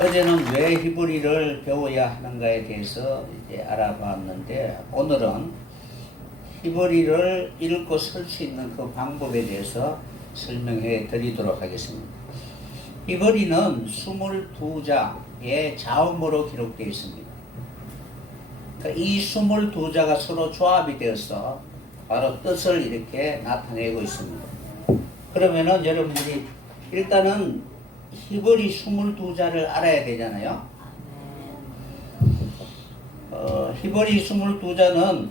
어제는 왜 히브리를 배워야 하는가에 대해서 이제 알아봤는데, 오늘은 히브리를 읽고 쓸 수 있는 그 방법에 대해서 설명해 드리도록 하겠습니다. 히브리는 22장의 자음으로 기록되어 있습니다. 이 22자가 서로 조합이 되어서 바로 뜻을 이렇게 나타내고 있습니다. 그러면은 여러분들이 일단은 히브리 22자를 알아야 되잖아요. 히브리 22자는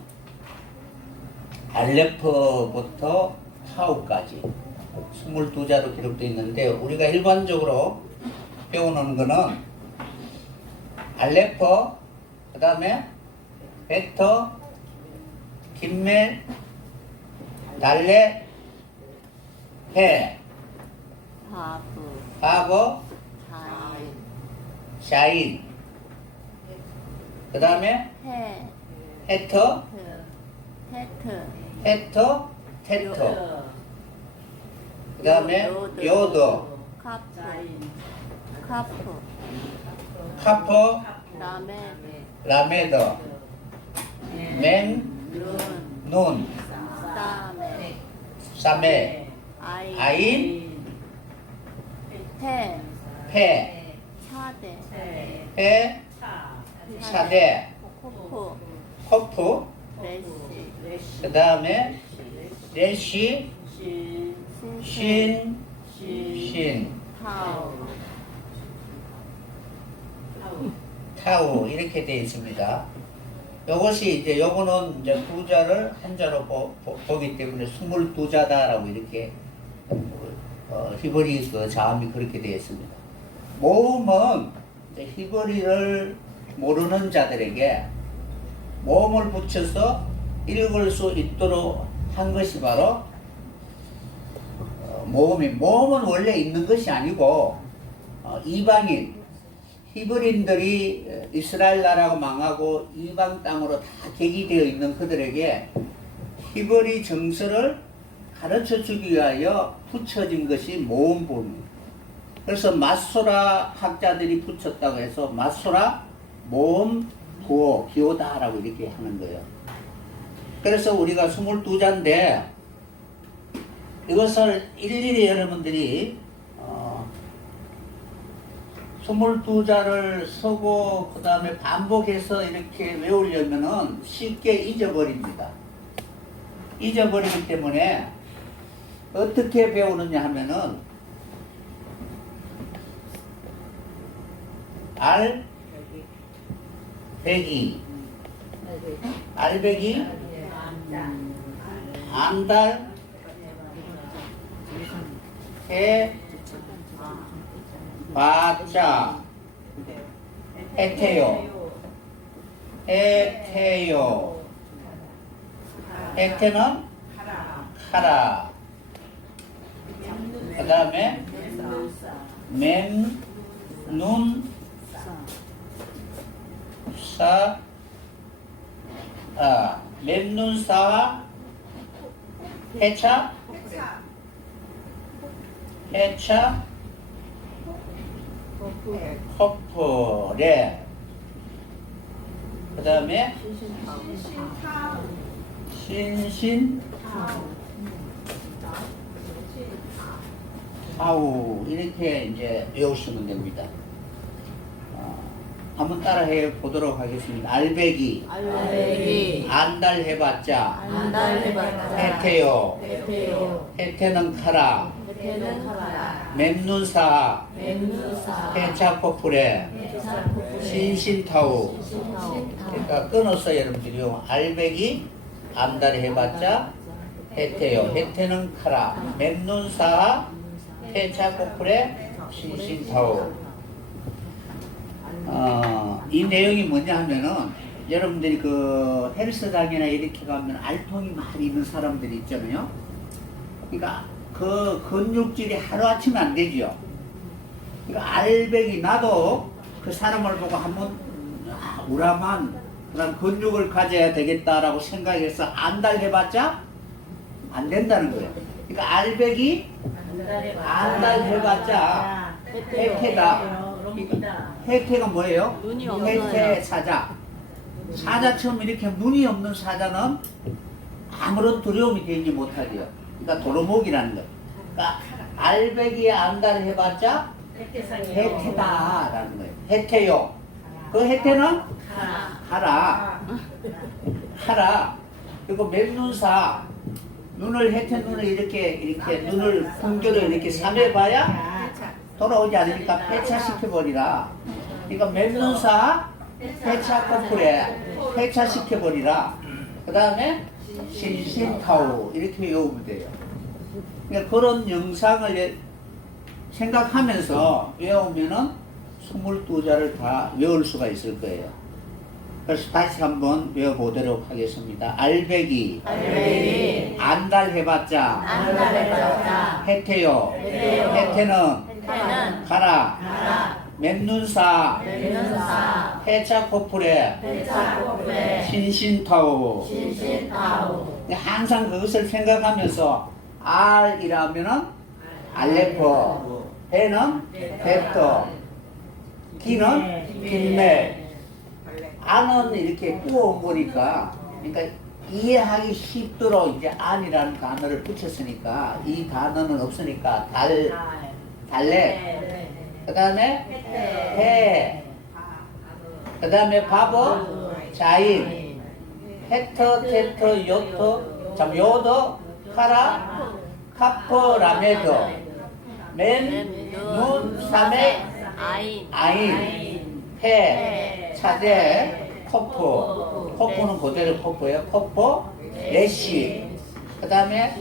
알레프부터 타우까지 22자로 기록되어 있는데, 우리가 일반적으로 배우는 거는 알레프, 그 다음에 베터, 김멜, 달레, 해, 바브, 샤인, 그 다음에 헤터, 테터, 그 다음에 요도, 카퍼, 라메더, 멘, 눈, 사메, 아인, 페, 해, 차대, 코프, 그 다음에 레시, 신, 타우 이렇게 되어 있습니다. 요것이 이제 요거는 이제 두자를 한자로 보기 때문에 22자다라고 이렇게 히브리 그 자음이 그렇게 되어 있습니다. 모음은 히브리를 모르는 자들에게 모음을 붙여서 읽을 수 있도록 한 것이 바로 모음은 원래 있는 것이 아니고 이방인 히브리인들이 이스라엘 나라가 망하고 이방 땅으로 다 객이되어 있는 그들에게 히브리 정서를 가르쳐 주기 위하여 붙여진 것이 모음본입니다. 그래서 마소라 학자들이 붙였다고 해서 마소라 모음 부호 기호다라고 이렇게 하는 거예요. 그래서 우리가 22자인데 이것을 일일이 여러분들이 22자를 쓰고 그 다음에 반복해서 이렇게 외우려면은 쉽게 잊어버립니다. 잊어버리기 때문에 어떻게 배우느냐 하면은 알배기, 안달, 해, 바자, 해태요, 해태는 카라, 그 다음에 맴, 눈, 사, 맴눈사, 해차, 커플에, 그 다음에 신신, 타우 이렇게 이제 외우시면 됩니다. 한번 따라해 보도록 하겠습니다. 알배기, 안달 해봤자, 해태요, 해태는 카라, 맴눈사, 해차 코풀에, 신신타우. 그러니까 끊어서 여러분들이요. 알배기, 안달 해봤자, 해태요, 해태는 카라, 맴눈사, 해차 코풀에, 신신타우. 이 내용이 뭐냐 하면은 여러분들이 그 헬스장이나 이렇게 가면 알통이 많이 있는 사람들이 있잖아요. 그러니까 그 근육질이 하루아침에 안 되죠. 그러니까 알배기, 나도 그 사람을 보고 한번 우람한 그런 근육을 가져야 되겠다라고 생각해서 안달 해봤자 안 된다는 거예요. 그러니까 알배기 안달 해봤자 해태다. 해태가 뭐예요? 눈이 없어요. 해태 사자. 사자처럼 이렇게 눈이 없는 사자는 아무런 두려움이 되지 못하지요. 그러니까 도루묵이라는 거. 그러니까 알배기에 안달 해봤자 해태다라는 거예요. 해태요. 그 해태는 하라. 하라. 그리고 맨눈사 눈을 해태 눈을 이렇게 눈을 풍교로 이렇게 삼해봐야 돌아오지 않으니까 폐차시켜버리라. 그러니까 맨눈사 폐차 커플에 폐차시켜버리라. 그 다음에 신신타오 이렇게 외우면 돼요. 그러니까 그런 영상을 생각하면서 외우면은 22자를 다 외울 수가 있을 거예요. 그래서 다시 한번 외워보도록 하겠습니다. 알배기, 안달 해봤자, 해태요, 해태는 가라, 맨눈사, 해차 코풀에, 신신타오. 항상 그것을 생각하면서 R이라면은 알레포, 배는 벡터, 기는 긴멜, 안은 이렇게 꾸어 보니까, 그러니까 이해하기 쉽도록 이제 안이라는 단어를 붙였으니까 이 단어는 없으니까 달래, 그 다음에 해, 그 다음에 바보, 자인, 헤터, 테터, 요터, 요더, 카라, 카퍼, 라메더, 맨, 눈, 삼에, 아인, 해, 차대, 코프는 그대로 코프예요. 코프, 레시, 그 다음에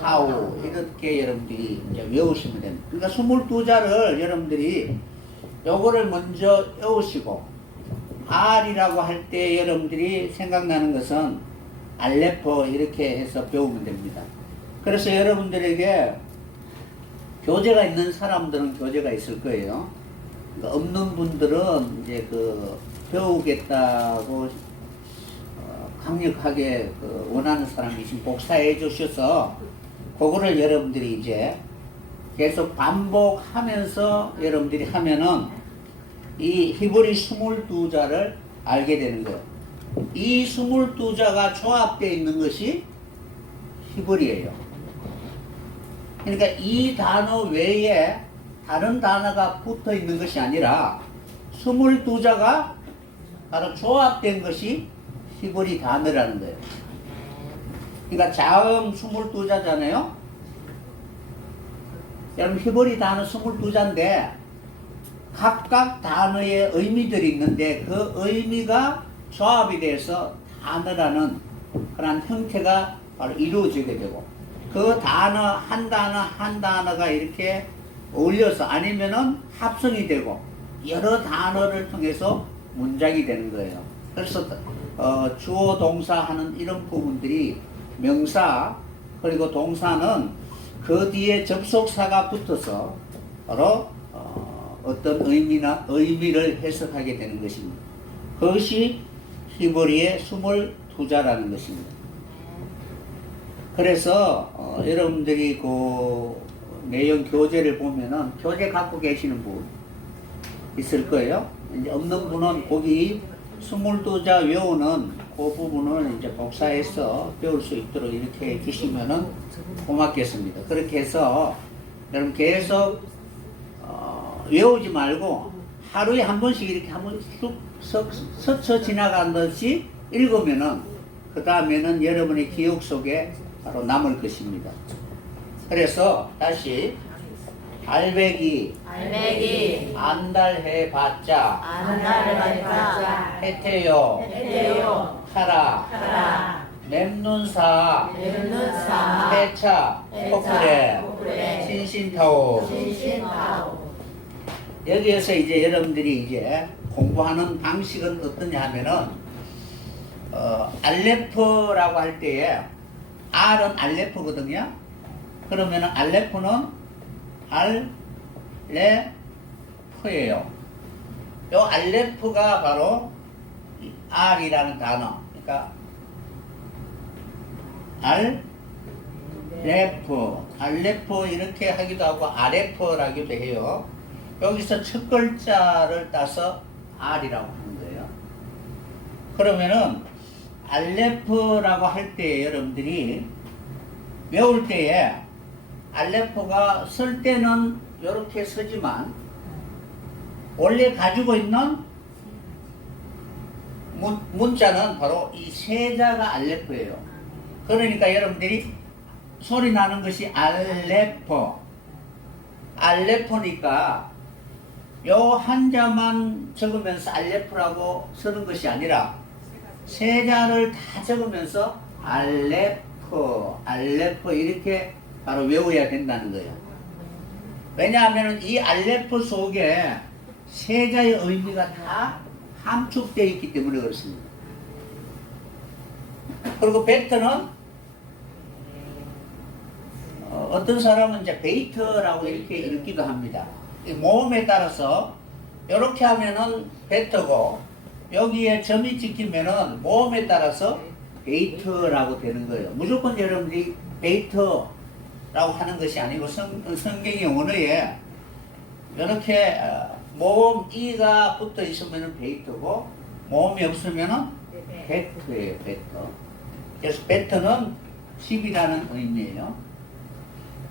타우 이렇게 여러분들이 이제 외우시면 됩니다. 그러니까 22자를 여러분들이 요거를 먼저 외우시고 R이라고 할 때 여러분들이 생각나는 것은 알레포 이렇게 해서 배우면 됩니다. 그래서 여러분들에게 교재가 있는 사람들은 교재가 있을 거예요. 그러니까 없는 분들은 이제 그 배우겠다고 강력하게 원하는 사람이 있으면 복사해 주셔서 그거를 여러분들이 이제 계속 반복하면서 여러분들이 하면은 이 히브리 22자를 알게 되는 거예요. 이 22자가 조합되어 있는 것이 히브리예요. 그러니까 이 단어 외에 다른 단어가 붙어 있는 것이 아니라 22자가 바로 조합된 것이 히브리 단어라는 거예요. 그러니까 자음 22자잖아요. 여러분 히브리 단어 22자인데 각각 단어의 의미들이 있는데 그 의미가 조합이 돼서 단어라는 그런 형태가 바로 이루어지게 되고 그 단어 한 단어가 이렇게 어울려서 아니면은 합성이 되고 여러 단어를 통해서 문장이 되는 거예요. 그래서 주어 동사 하는 이런 부분들이 명사 그리고 동사는 그 뒤에 접속사가 붙어서 바로 어떤 의미를 해석하게 되는 것입니다. 그것이 히브리의 22자라는 것입니다. 그래서 여러분들이 그 내용 교재를 보면은 교재 갖고 계시는 분 있을 거예요. 이제 없는 분은 거기 22자 외우는 그 부분을 이제 복사해서 배울 수 있도록 이렇게 해주시면은 고맙겠습니다. 그렇게 해서 여러분 계속 외우지 말고 하루에 한 번씩 이렇게 한 번 쑥 스쳐 지나가듯이 읽으면은 그 다음에는 여러분의 기억 속에 바로 남을 것입니다. 그래서 다시 알배기 안달해봤자 해태요 카라 맵눈사 해차 코프레 신신타오 여기에서 이제 여러분들이 이제 공부하는 방식은 어떠냐 하면은 알레프라고 할 때에 R은 알레프거든요. 그러면은 알레프는 알레프예요. 요 알레프가 바로 R이라는 단어. 그러니까 알레프 이렇게 하기도 하고 아레프라기도 해요. 여기서 첫 글자를 따서 R이라고 하는 거예요. 그러면은 알레프라고 할 때 여러분들이 외울 때에 알레프가 쓸 때는 이렇게 쓰지만 원래 가지고 있는 문자는 바로 이 세자가 알레프예요. 그러니까 여러분들이 소리 나는 것이 알레프. 알레프니까 요 한자만 적으면서 알레프라고 쓰는 것이 아니라 세자를 다 적으면서 알레프, 알레프 이렇게 바로 외워야 된다는 거예요. 왜냐하면 이 알레프 속에 세자의 의미가 다 함축되어 있기 때문에 그렇습니다. 그리고 베트는 어떤 사람은 이제 베이트라고 이렇게 읽기도 합니다. 이 모음에 따라서 이렇게 하면은 베트고 여기에 점이 찍히면은 모음에 따라서 베이트라고 되는 거예요. 무조건 여러분들이 베이트라고 하는 것이 아니고 성경의 원어에 이렇게 모음 이가 붙어 있으면은 베이트고 모음이 없으면은 베트예요. 베트. 그래서 베트는 10이라는 의미예요.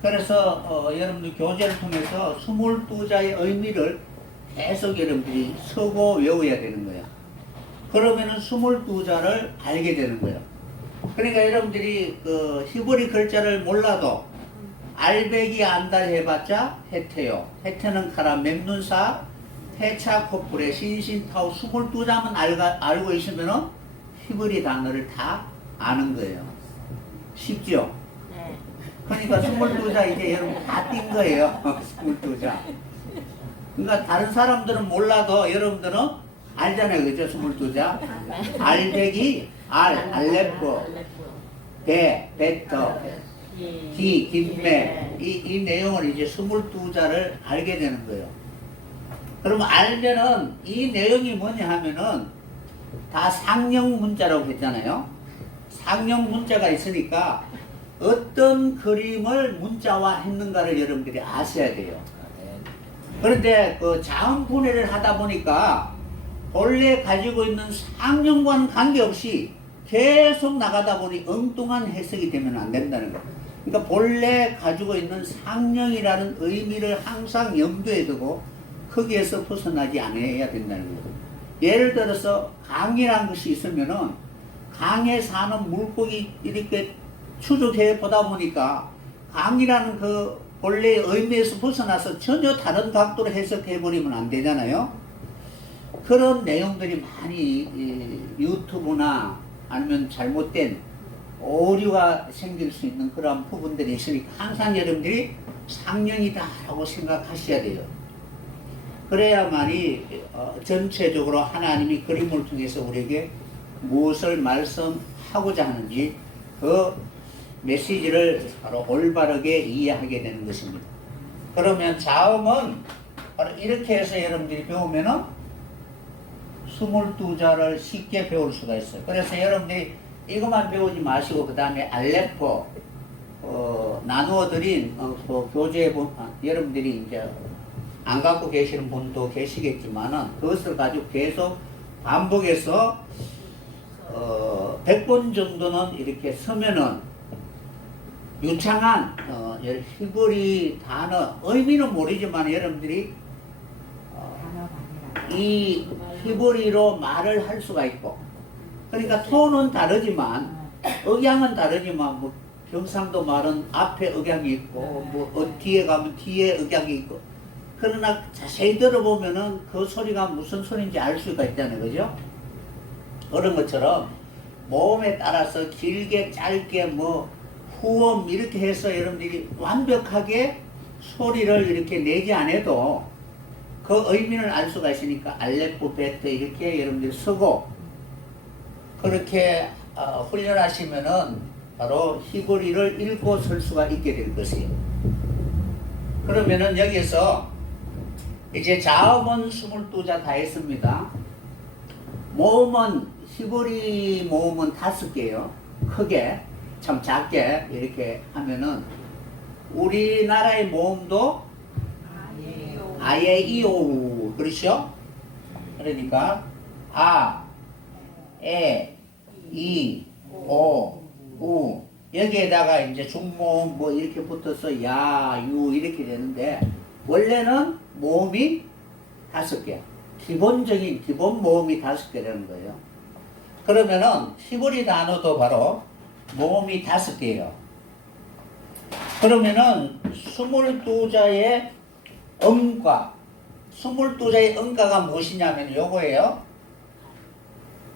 그래서 여러분들 교재를 통해서 22자의 의미를 계속 여러분들이 쓰고 외워야 되는 거예요. 그러면은 22자를 알게 되는 거예요. 그러니까 여러분들이 그 히브리 글자를 몰라도 알배기 안달 해봤자 해태요. 해태는 카라 memnun사 해차 코뿔에 신신타우 22자만 알고 있으면은 히브리 단어를 다 아는 거예요. 쉽죠? 네. 그러니까 22자 이제 여러분 다 띈 거예요. 22자. 그러니까 다른 사람들은 몰라도 여러분들은 알잖아요. 그죠? 22자. 알배기, 알레프, 배, 베터, 기, 김매. 이 내용을 이제 22자를 알게 되는 거예요. 그러면 알면은 이 내용이 뭐냐 하면은 다 상형 문자라고 했잖아요. 상형 문자가 있으니까 어떤 그림을 문자화 했는가를 여러분들이 아셔야 돼요. 그런데 그 자음 분해를 하다 보니까 본래 가지고 있는 상형과는 관계없이 계속 나가다 보니 엉뚱한 해석이 되면 안 된다는 거예요. 그러니까 본래 가지고 있는 상형이라는 의미를 항상 염두에 두고 거기에서 벗어나지 않아야 된다는 거예요. 예를 들어서 강이라는 것이 있으면은 강에 사는 물고기 이렇게 추적해 보다 보니까 강이라는 그 본래의 의미에서 벗어나서 전혀 다른 각도로 해석해 버리면 안 되잖아요. 그런 내용들이 많이 유튜브나 아니면 잘못된 오류가 생길 수 있는 그런 부분들이 있으니까 항상 여러분들이 상령이다라고 생각하셔야 돼요. 그래야만이 전체적으로 하나님이 그림을 통해서 우리에게 무엇을 말씀하고자 하는지 그 메시지를 바로 올바르게 이해하게 되는 것입니다. 그러면 자음은 바로 이렇게 해서 여러분들이 배우면은 22자를 쉽게 배울 수가 있어요. 그래서 여러분들이 이것만 배우지 마시고 그 다음에 알레프 나누어 드린 그 교재에 여러분들이 이제 안 갖고 계시는 분도 계시겠지만은 그것을 가지고 계속 반복해서 100번 정도는 이렇게 서면은 유창한 히브리 단어 의미는 모르지만 여러분들이 이 히브리로 말을 할 수가 있고 그러니까 톤은 다르지만 억양은 다르지만 뭐 경상도 말은 앞에 억양이 있고 뭐 뒤에 가면 뒤에 억양이 있고 그러나 자세히 들어보면은 그 소리가 무슨 소리인지 알 수가 있잖아요. 그죠? 그런 것처럼 모음에 따라서 길게 짧게 뭐 후음 이렇게 해서 여러분들이 완벽하게 소리를 이렇게 내지 않아도 그 의미를 알 수가 있으니까 알레프 베트 이렇게 여러분들이 쓰고 그렇게 훈련하시면은 바로 히브리를 읽고 쓸 수가 있게 될 것이에요. 그러면은 여기서 이제 자음은 22자 다 했습니다. 모음은 히브리 모음은 5개요. 크게 참 작게 이렇게 하면은 우리나라의 모음도 아예 이오 그렇죠? 그러니까 아, 에, 이, 오, 우 여기에다가 이제 중모음 뭐 이렇게 붙어서 야, 유 이렇게 되는데 원래는 모음이 5개. 기본적인 기본 모음이 5개 되는 거예요. 그러면은 히브리 단어도 바로 모음이 5개예요. 그러면은 22자의 음과 22자의 음가가 무엇이냐면 요거예요.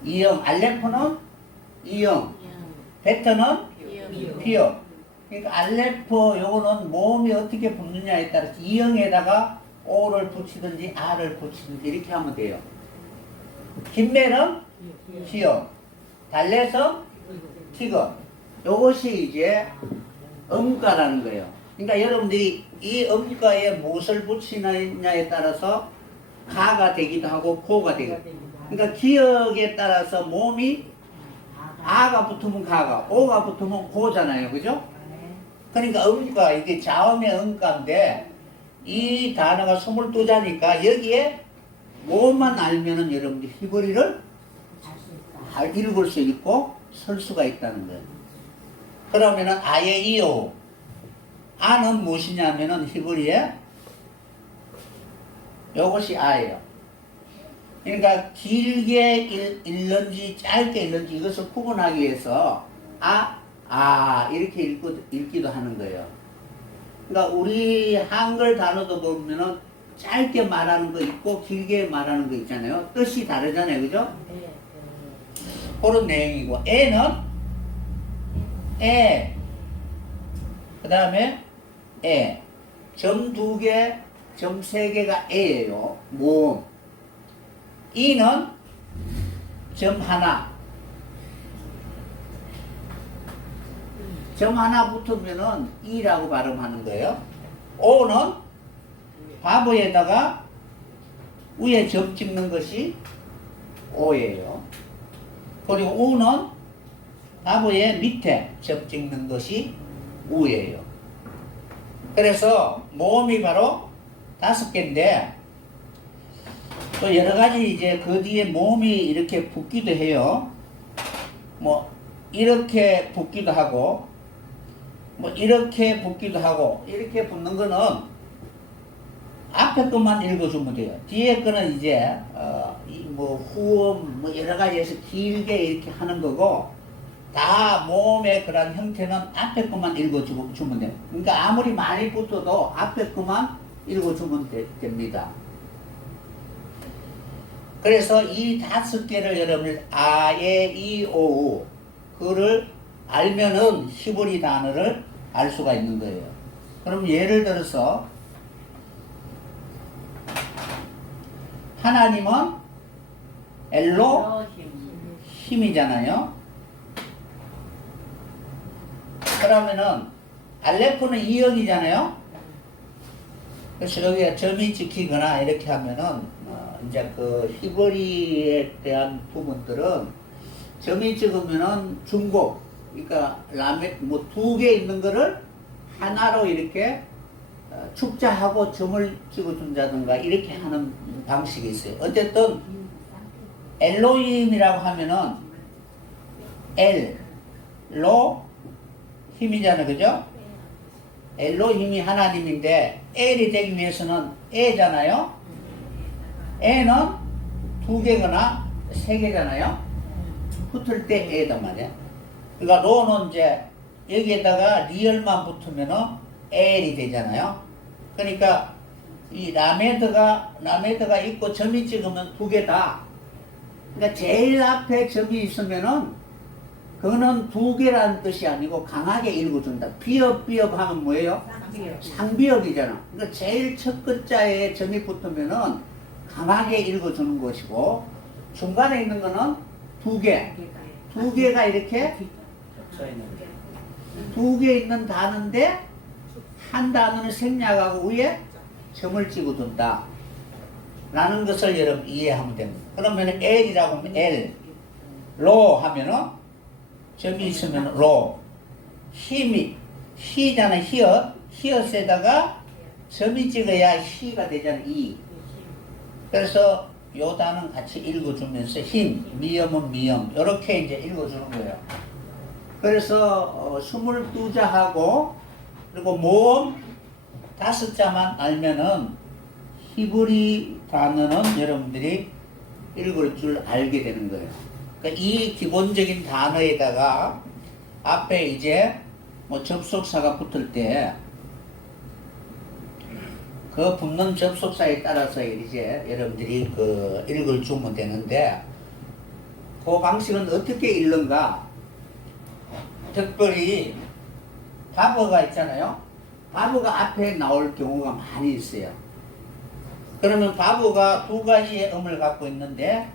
이음, 알레프는 이음, 베트는 피음. 그러니까 알레프 요거는 모음이 어떻게 붙느냐에 따라서 이음에다가 오를 붙이든지 아를 붙이든지 이렇게 하면 돼요. 김매는 피음, 달래서 티금. 요것이 이제 음가라는 거예요. 그러니까 여러분들이 이 음가에 무엇을 붙이느냐에 따라서 가가 되기도 하고 고가 되기도 하고. 그러니까 기억에 따라서 몸이 아가 붙으면 가가, 오가 붙으면 고잖아요. 그죠? 그러니까 음가, 이게 자음의 음가인데 이 단어가 22자니까 여기에 뭐만 알면은 여러분들 히브리를 잘 읽을 수 있고 쓸 수가 있다는 거예요. 그러면은 아예 이오. 아는 무엇이냐면은 히브리에 요것이 아예요. 그러니까 길게 읽는지 짧게 읽는지 이것을 구분하기 위해서 이렇게 읽기도 하는 거예요. 그러니까 우리 한글 단어도 보면은 짧게 말하는 거 있고 길게 말하는 거 있잖아요. 뜻이 다르잖아요. 그죠? 그런 내용이고 에는 에, 그 다음에 에, 점 2개, 점 3개가 에예요. 모음. 이는 점 하나. 점 하나 붙으면은 이라고 발음하는 거예요. 오는 바보에다가 위에 점 찍는 것이 오예요. 그리고 우는 바보의 밑에 점 찍는 것이 우예요. 그래서 모음이 바로 5개인데 또 여러 가지 이제 그 뒤에 모음이 이렇게 붙기도 해요. 뭐 이렇게 붙기도 하고 뭐 이렇게 붙기도 하고 이렇게 붙는 거는 앞에 것만 읽어주면 돼요. 뒤에 거는 이제 뭐 후음 뭐 여러 가지에서 길게 이렇게 하는 거고 다 모음의 그런 형태는 앞에 것만 읽어주면 돼요. 그러니까 아무리 많이 붙어도 앞에 것만 읽어주면 됩니다. 그래서 이 5개를 여러분들 아예 이오 그를 알면은 히브리 단어를 알 수가 있는 거예요. 그럼 예를 들어서 하나님은 엘로 힘이잖아요. 그러면은 알레프는 이형이잖아요. 그래서 여기가 점이 찍히거나 이렇게 하면은 이제 그 히브리에 대한 부분들은 점이 찍으면은 중복, 그러니까 라메 뭐 2개 있는 거를 하나로 이렇게 축자하고 점을 찍어준다든가 이렇게 하는 방식이 있어요. 어쨌든 엘로힘이라고 하면은 로 힘이잖아요, 그죠? 엘로힘이 하나님인데 엘이 되기 위해서는 에잖아요. 에는 2개거나 3개잖아요. 붙을 때 에단 말이야. 그러니까 로는 이제 여기에다가 리얼만 붙으면은 엘이 되잖아요. 그러니까 이 라메드가 있고 점이 찍으면 2개다. 그러니까 제일 앞에 점이 있으면은 그거는 2개라는 뜻이 아니고 강하게 읽어준다. 비읍 하면 뭐예요? 상비읍이잖아. 그러니까 제일 첫 글자에 점이 붙으면은 강하게 읽어주는 것이고 중간에 있는 거는 2개. 2개가 이렇게 2개 있는 단어인데 한 단어는 생략하고 위에 점을 찍어둔다. 라는 것을 여러분 이해하면 됩니다. 그러면 L이라고 하면 L, 로 하면은 점이 있으면 로, 힘이, 히잖아, 히읗에다가 점이 찍어야 희가 되잖아. 이. 그래서 요 단은 같이 읽어주면서 힘, 미음은 미음 이렇게 이제 읽어주는 거예요. 그래서 22자하고 그리고 모음 5자만 알면은 히브리 단어는 여러분들이 읽을 줄 알게 되는 거예요. 그러니까 이 기본적인 단어에다가 앞에 이제 뭐 접속사가 붙을 때 그 붙는 접속사에 따라서 이제 여러분들이 그 읽을 주면 되는데 그 방식은 어떻게 읽는가? 특별히 바버가 있잖아요. 바버가 앞에 나올 경우가 많이 있어요. 그러면 바버가 두 가지의 음을 갖고 있는데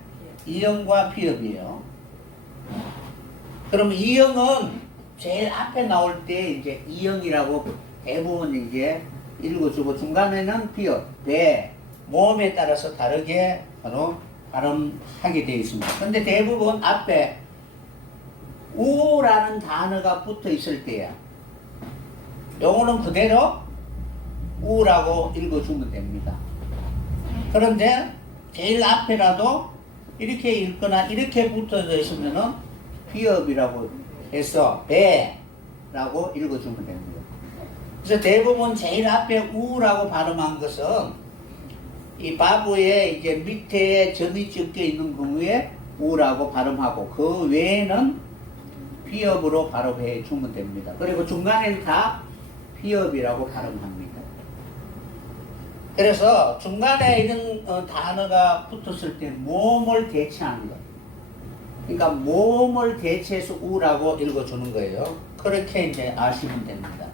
이형과 피업이에요. 그럼 이형은 제일 앞에 나올 때 이제 이형이라고 대부분 이제 읽어주고 중간에는 피업, 배, 모음에 따라서 다르게 바로 발음하게 되어 있습니다. 근데 대부분 앞에 우라는 단어가 붙어 있을 때야. 요거는 그대로 우라고 읽어주면 됩니다. 그런데 제일 앞에라도 이렇게 읽거나 이렇게 붙어져 있으면은 피업이라고 해서 배라고 읽어주면 됩니다. 그래서 대부분 제일 앞에 우라고 발음한 것은 이 바보의 이제 밑에 점이 적혀 있는 경우에 우라고 발음하고 그 외에는 피업으로 발음해 주면 됩니다. 그리고 중간에는 다 피업이라고 발음합니다. 그래서 중간에 이런 단어가 붙었을 때 모음을 대체하는 것. 그러니까 모음을 대체해서 우라고 읽어주는 거예요. 그렇게 이제 아시면 됩니다.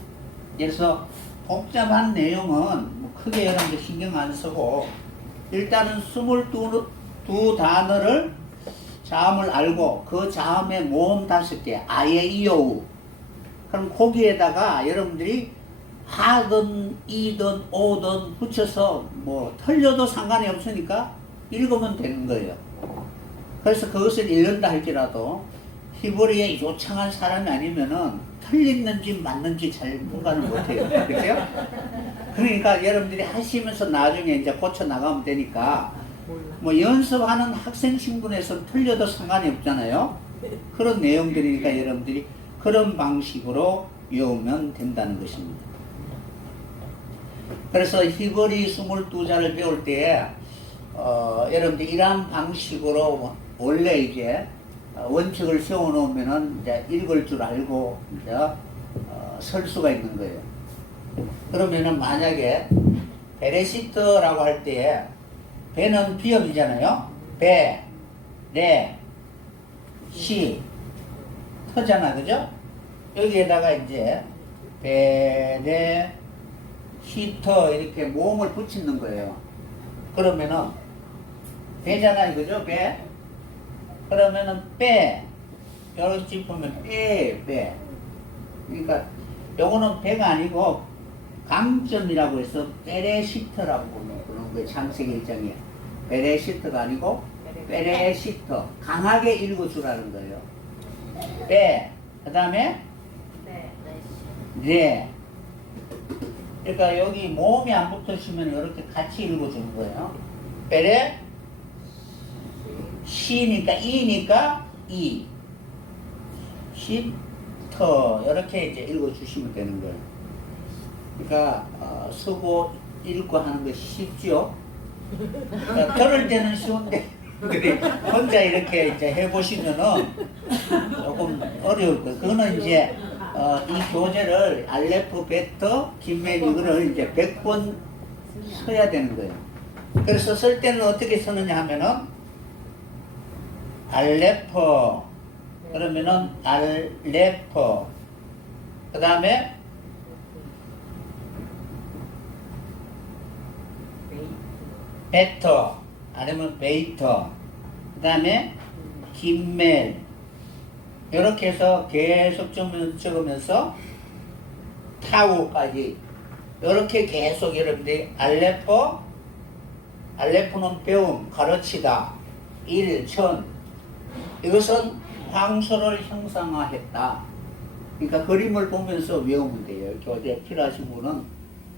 그래서 복잡한 내용은 뭐 크게 여러분들 신경 안 쓰고 일단은 22 단어를 자음을 알고 그 자음의 모음 5개 아예 이어우 그럼 거기에다가 여러분들이 하든 이든 오든 붙여서 뭐 틀려도 상관이 없으니까 읽으면 되는 거예요. 그래서 그것을 읽는다 할지라도 히브리에 요창한 사람이 아니면은 틀렸는지 맞는지 잘 분간을 못해요. 그렇죠? 그러니까 여러분들이 하시면서 나중에 이제 고쳐 나가면 되니까 뭐 연습하는 학생 신분에서 틀려도 상관이 없잖아요. 그런 내용들이니까 여러분들이 그런 방식으로 외우면 된다는 것입니다. 그래서 히브리 22자를 배울 때 여러분들이 이러한 방식으로 원래 이제 원칙을 세워놓으면은 이제 읽을 줄 알고 이제 설 수가 있는 거예요. 그러면은 만약에 베레시트라고 할 때 배는 비읍이잖아요. 배, 레, 시, 터잖아, 그죠? 여기에다가 이제 배, 레, 시, 터 이렇게 모음을 붙이는 거예요. 그러면은 배잖아요, 그죠? 배. 그러면은 빼 이렇게 짚으면 빼 그러니까 요거는 배가 아니고 강점이라고 해서 베레시터라고 부르는 거예요. 창세기 1장에 베레시터가 아니고 베레시터 강하게 읽어주라는 거예요. 빼 그 다음에 네 그러니까 여기 모음이 안 붙으시면 이렇게 같이 읽어주는 거예요. 베레 시니까 이니까 이 시터 이렇게 이제 읽어주시면 되는 거예요. 그러니까 쓰고 읽고 하는 것이 쉽죠. 그러니까 들을 때는 쉬운데 혼자 이렇게 이제 해보시면은 조금 어려울 거예요. 그거는 이제 이 교재를 알레프 베터 김맨 이거를 이제 100번 써야 되는 거예요. 그래서 쓸 때는 어떻게 쓰느냐 하면은 알레퍼 그러면은 알레퍼 그 다음에 베터 아니면 베이터 그 다음에 김멜 이렇게 해서 계속 적으면서 타우까지 이렇게 계속 여러분들이 알레퍼는 배움 가르치다 일천 이것은 황소를 형상화했다. 그러니까 그림을 보면서 외우면 돼요. 교재 필요하신 분은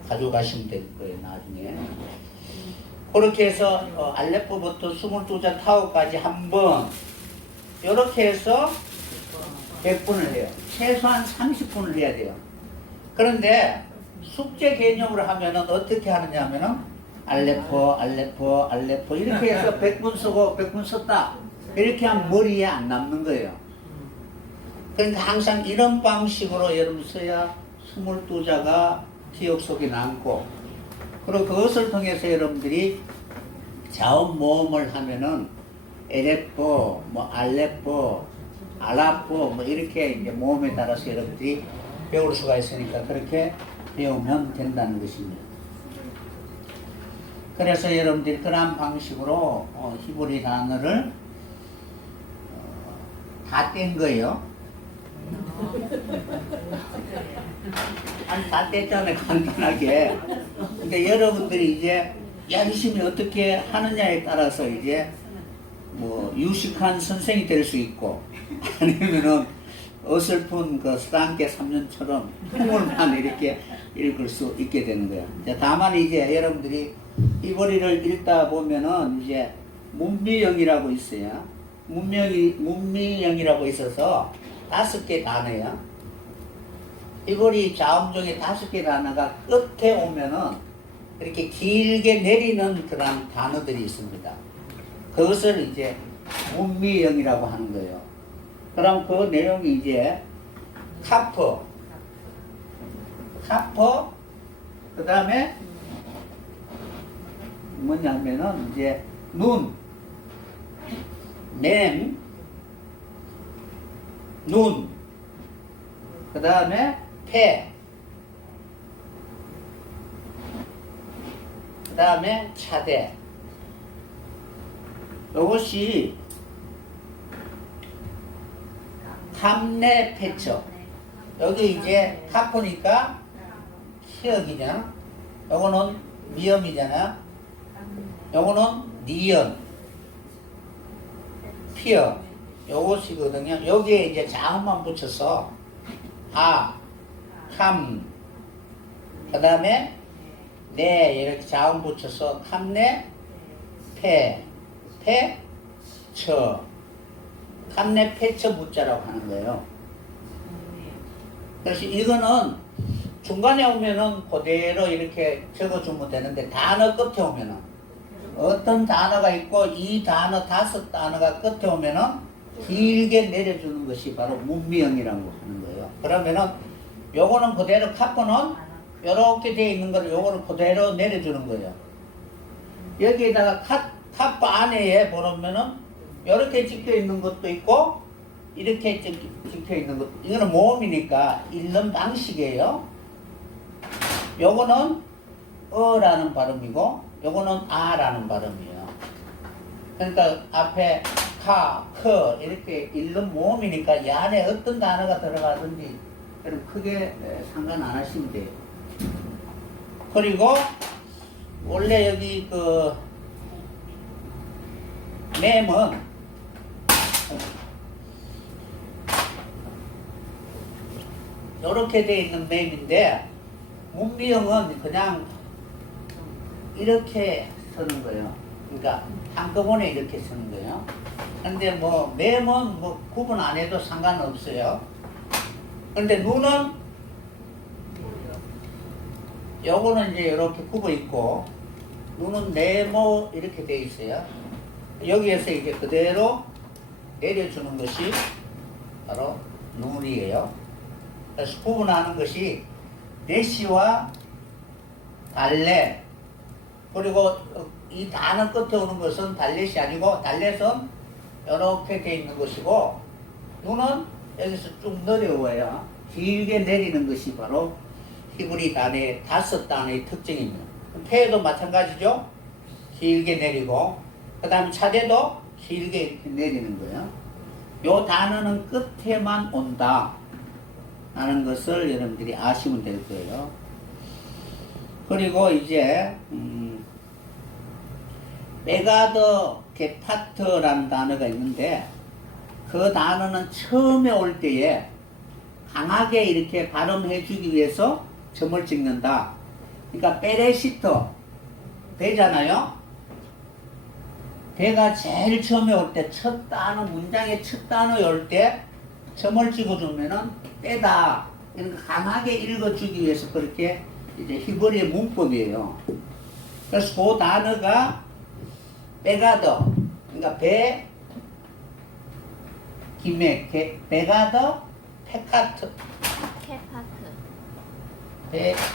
가져가시면 될 거예요, 나중에. 그렇게 해서 알레포부터 22자 타워까지 한번 이렇게 해서 100분을 해요. 최소한 30분을 해야 돼요. 그런데 숙제 개념으로 하면은 어떻게 하느냐 하면은 알레포 이렇게 해서 100분 쓰고 100분 썼다. 이렇게 하면 머리에 안 남는 거예요. 그러니까 항상 이런 방식으로 여러분 써야 22자가 기억 속에 남고, 그리고 그것을 통해서 여러분들이 자음 모음을 하면은 에레포, 알레포, 알라포 이렇게 이제 모음에 따라서 여러분들이 배울 수가 있으니까 그렇게 배우면 된다는 것입니다. 그래서 여러분들이 그런 방식으로 히브리 단어를 다 뗀 거예요. 다 뗐잖아요, 간단하게. 근데 여러분들이 이제 열심히 어떻게 하느냐에 따라서 이제 유식한 선생이 될 수 있고, 아니면은 어설픈 그 스랑케 3년처럼 풍물만 이렇게 읽을 수 있게 되는 거예요. 다만 이제 여러분들이 히브리를 읽다 보면은 이제 문미형이라고 있어요. 문미형이라고 있어서 5개 단어예요. 히브리 자음 중에 5개 단어가 끝에 오면은 이렇게 길게 내리는 그런 단어들이 있습니다. 그것을 이제 문미형이라고 하는 거예요. 그럼 그 내용이 이제 카퍼, 그 다음에 뭐냐면은 이제 눈, 눈, 그 다음에 폐, 그 다음에 차대. 이것이 탐내 폐처. 여기 이제 카포니까 키역이잖아. 요거는 미음이잖아. 요거는 니연, 피어. 요것이거든요. 여기에 이제 자음만 붙여서 그 다음에 이렇게 자음 붙여서 탐내 폐처. 탐내 폐처 무자라고 하는 거예요. 그래서 이거는 중간에 오면은 그대로 이렇게 적어주면 되는데, 단어 끝에 오면은 어떤 단어가 있고 이 단어 5단어가 끝에 오면은 길게 내려주는 것이 바로 문미형이라고 하는 거예요. 그러면은 요거는 그대로 카포는 요렇게 되어 있는 거를 요거를 그대로 내려주는 거예요. 여기에다가 카포 안에 보면은 요렇게 찍혀 있는 것도 있고 이렇게 찍혀 있는 것. 이거는 모음이니까 읽는 방식이에요. 요거는 어라는 발음이고 요거는 아라는 발음이에요. 그러니까 앞에 커 이렇게 읽는 모음이니까 이 안에 어떤 단어가 들어가든지 여러분 크게 상관 안 하시면 돼요. 그리고 원래 여기 그 맴은 이렇게 되어 있는 맴인데, 문미형은 그냥 이렇게 쓰는 거예요. 그러니까 한꺼번에 이렇게 쓰는 거예요. 근데 맴은 구분 안 해도 상관없어요. 근데 눈은 요거는 이제 이렇게 굽어 있고, 눈은 네모 이렇게 돼 있어요. 여기에서 이제 그대로 내려주는 것이 바로 눈이에요. 그래서 구분하는 것이 내시와 달래, 그리고 이 단어 끝에 오는 것은 달렛이 아니고, 달렛은 이렇게 돼 있는 것이고, 눈은 여기서 쭉 내려와요. 길게 내리는 것이 바로 히브리 단어의 5단어의 특징입니다. 폐도 마찬가지죠. 길게 내리고, 그 다음에 차대도 길게 이렇게 내리는 거예요. 요 단어는 끝에만 온다 라는 것을 여러분들이 아시면 될 거예요. 그리고 이제 메가더 게파트라는 단어가 있는데, 그 단어는 처음에 올 때에 강하게 이렇게 발음해 주기 위해서 점을 찍는다. 그러니까 베레시터 배잖아요. 배가 제일 처음에 올 때 첫 단어 문장의 첫 단어에 올 때 점을 찍어주면은 빼다. 그러니까 강하게 읽어주기 위해서 그렇게 이제 히브리의 문법이에요. 그래서 그 단어가 베가더, 그러니까 배, 김에 베가더 페카트,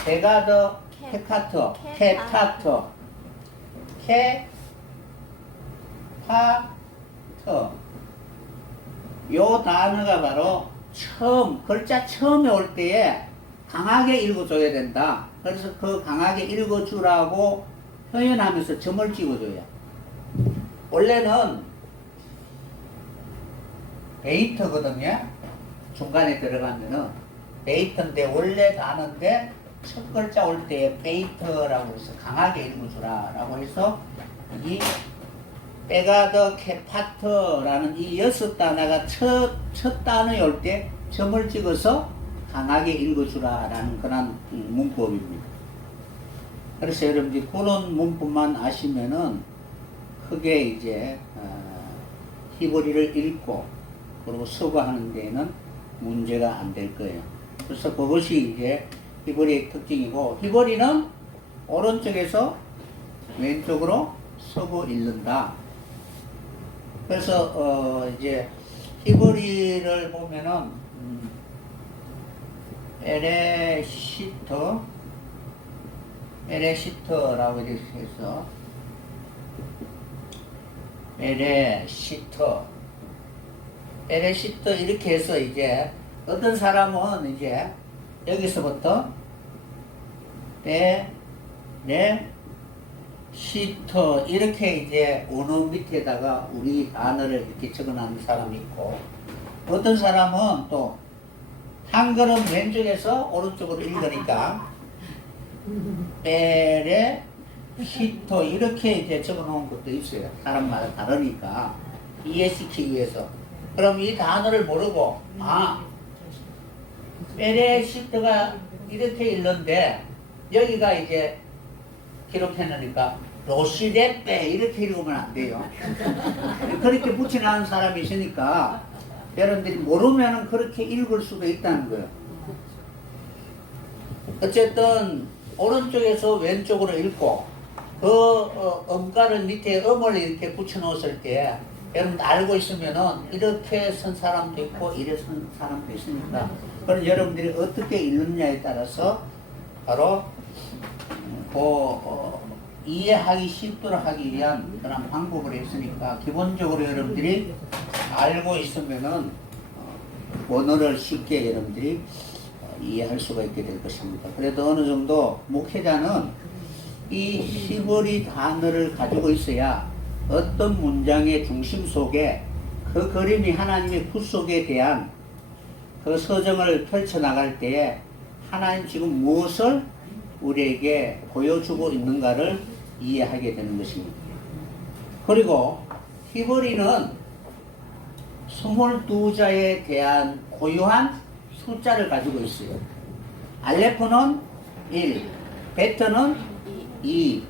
베가더 페카터, 케파터, 케파터. 요 단어가 바로 처음, 글자 처음에 올 때에 강하게 읽어줘야 된다. 그래서 그 강하게 읽어주라고 표현하면서 점을 찍어줘요. 원래는 베이터거든요. 중간에 들어가면은 베이터인데 원래 단어인데 첫 글자 올 때에 베이터라고 해서 강하게 읽어주라라고 해서 이 베가더 케파터라는 이 6단어가 첫 단어에 올 때 점을 찍어서 강하게 읽어주라라는 그런 문법입니다. 그래서 여러분들이 그런 문법만 아시면은 크게 이제 히브리를 읽고 그리고 서거하는 데에는 문제가 안 될 거예요. 그래서 그것이 이제 히브리의 특징이고, 히브리는 오른쪽에서 왼쪽으로 서고 읽는다. 그래서 이제 히브리를 보면은 에레시터라고 이렇게 해서 에레시터 이렇게 해서 이제 어떤 사람은 이제 여기서부터 시터 이렇게 이제 언어 밑에다가 우리 단어를 이렇게 적어놓는 사람이 있고, 어떤 사람은 또 한 걸음 왼쪽에서 오른쪽으로 읽으니까 시터 이렇게 이제 적어놓은 것도 있어요. 사람마다 다르니까 이해시키기 위해서. 그럼 이 단어를 모르고 시터가 이렇게 읽는데 여기가 이제 기록해놓으니까 로시데페 이렇게 읽으면 안 돼요. 그렇게 붙여놓은 사람이 있으니까 여러분들이 모르면은 그렇게 읽을 수도 있다는 거예요. 어쨌든 오른쪽에서 왼쪽으로 읽고 그 음가를 밑에 음을 이렇게 붙여놓았을 때 여러분 알고 있으면은 이렇게 쓴 사람도 있고 이래 쓴 사람도 있으니까, 그럼 여러분들이 어떻게 읽느냐에 따라서 바로 이해하기 쉽도록 하기 위한 그런 방법을 했으니까, 기본적으로 여러분들이 알고 있으면은 언어를 쉽게 여러분들이 이해할 수가 있게 될 것입니다. 그래도 어느 정도 목회자는 이 히브리 단어를 가지고 있어야 어떤 문장의 중심 속에 그 그림이 하나님의 구속에 대한 그 서정을 펼쳐나갈 때에 하나님 지금 무엇을 우리에게 보여주고 있는가를 이해하게 되는 것입니다. 그리고 히브리는 22자에 대한 고유한 숫자를 가지고 있어요. 알레프는 1, 베트는 2,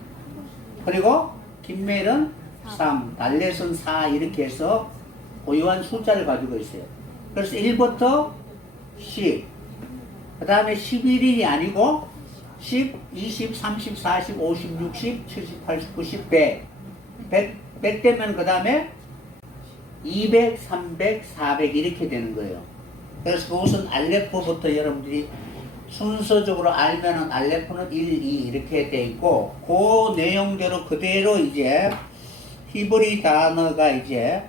그리고 김멜은 3, 달렛은 4 이렇게 해서 고유한 숫자를 가지고 있어요. 그래서 1부터 10, 그 다음에 11일이 아니고 10, 20, 30, 40, 50, 60, 70, 80, 90, 100. 100 되면 그 다음에 200, 300, 400 이렇게 되는 거예요. 그래서 그것은 알레포부터 여러분들이 순서적으로 알면은 알레포는 1, 2 이렇게 돼 있고, 그 내용대로 그대로 이제 히브리 단어가 이제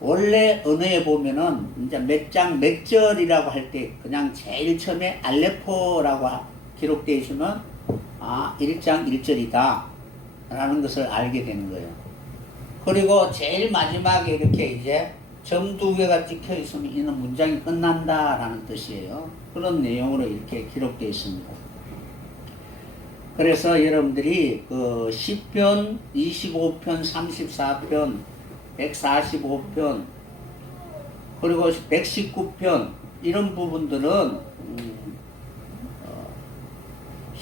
원래 언어에 보면은 이제 몇 장 몇 절이라고 할 때 그냥 제일 처음에 알레포라고 기록되어 있으면 1장 1절이다 라는 것을 알게 되는 거예요. 그리고 제일 마지막에 이렇게 이제 점 2개가 찍혀 있으면 이는 문장이 끝난다 라는 뜻이에요. 그런 내용으로 이렇게 기록되어 있습니다. 그래서 여러분들이 그 10편, 25편, 34편, 145편, 그리고 119편 이런 부분들은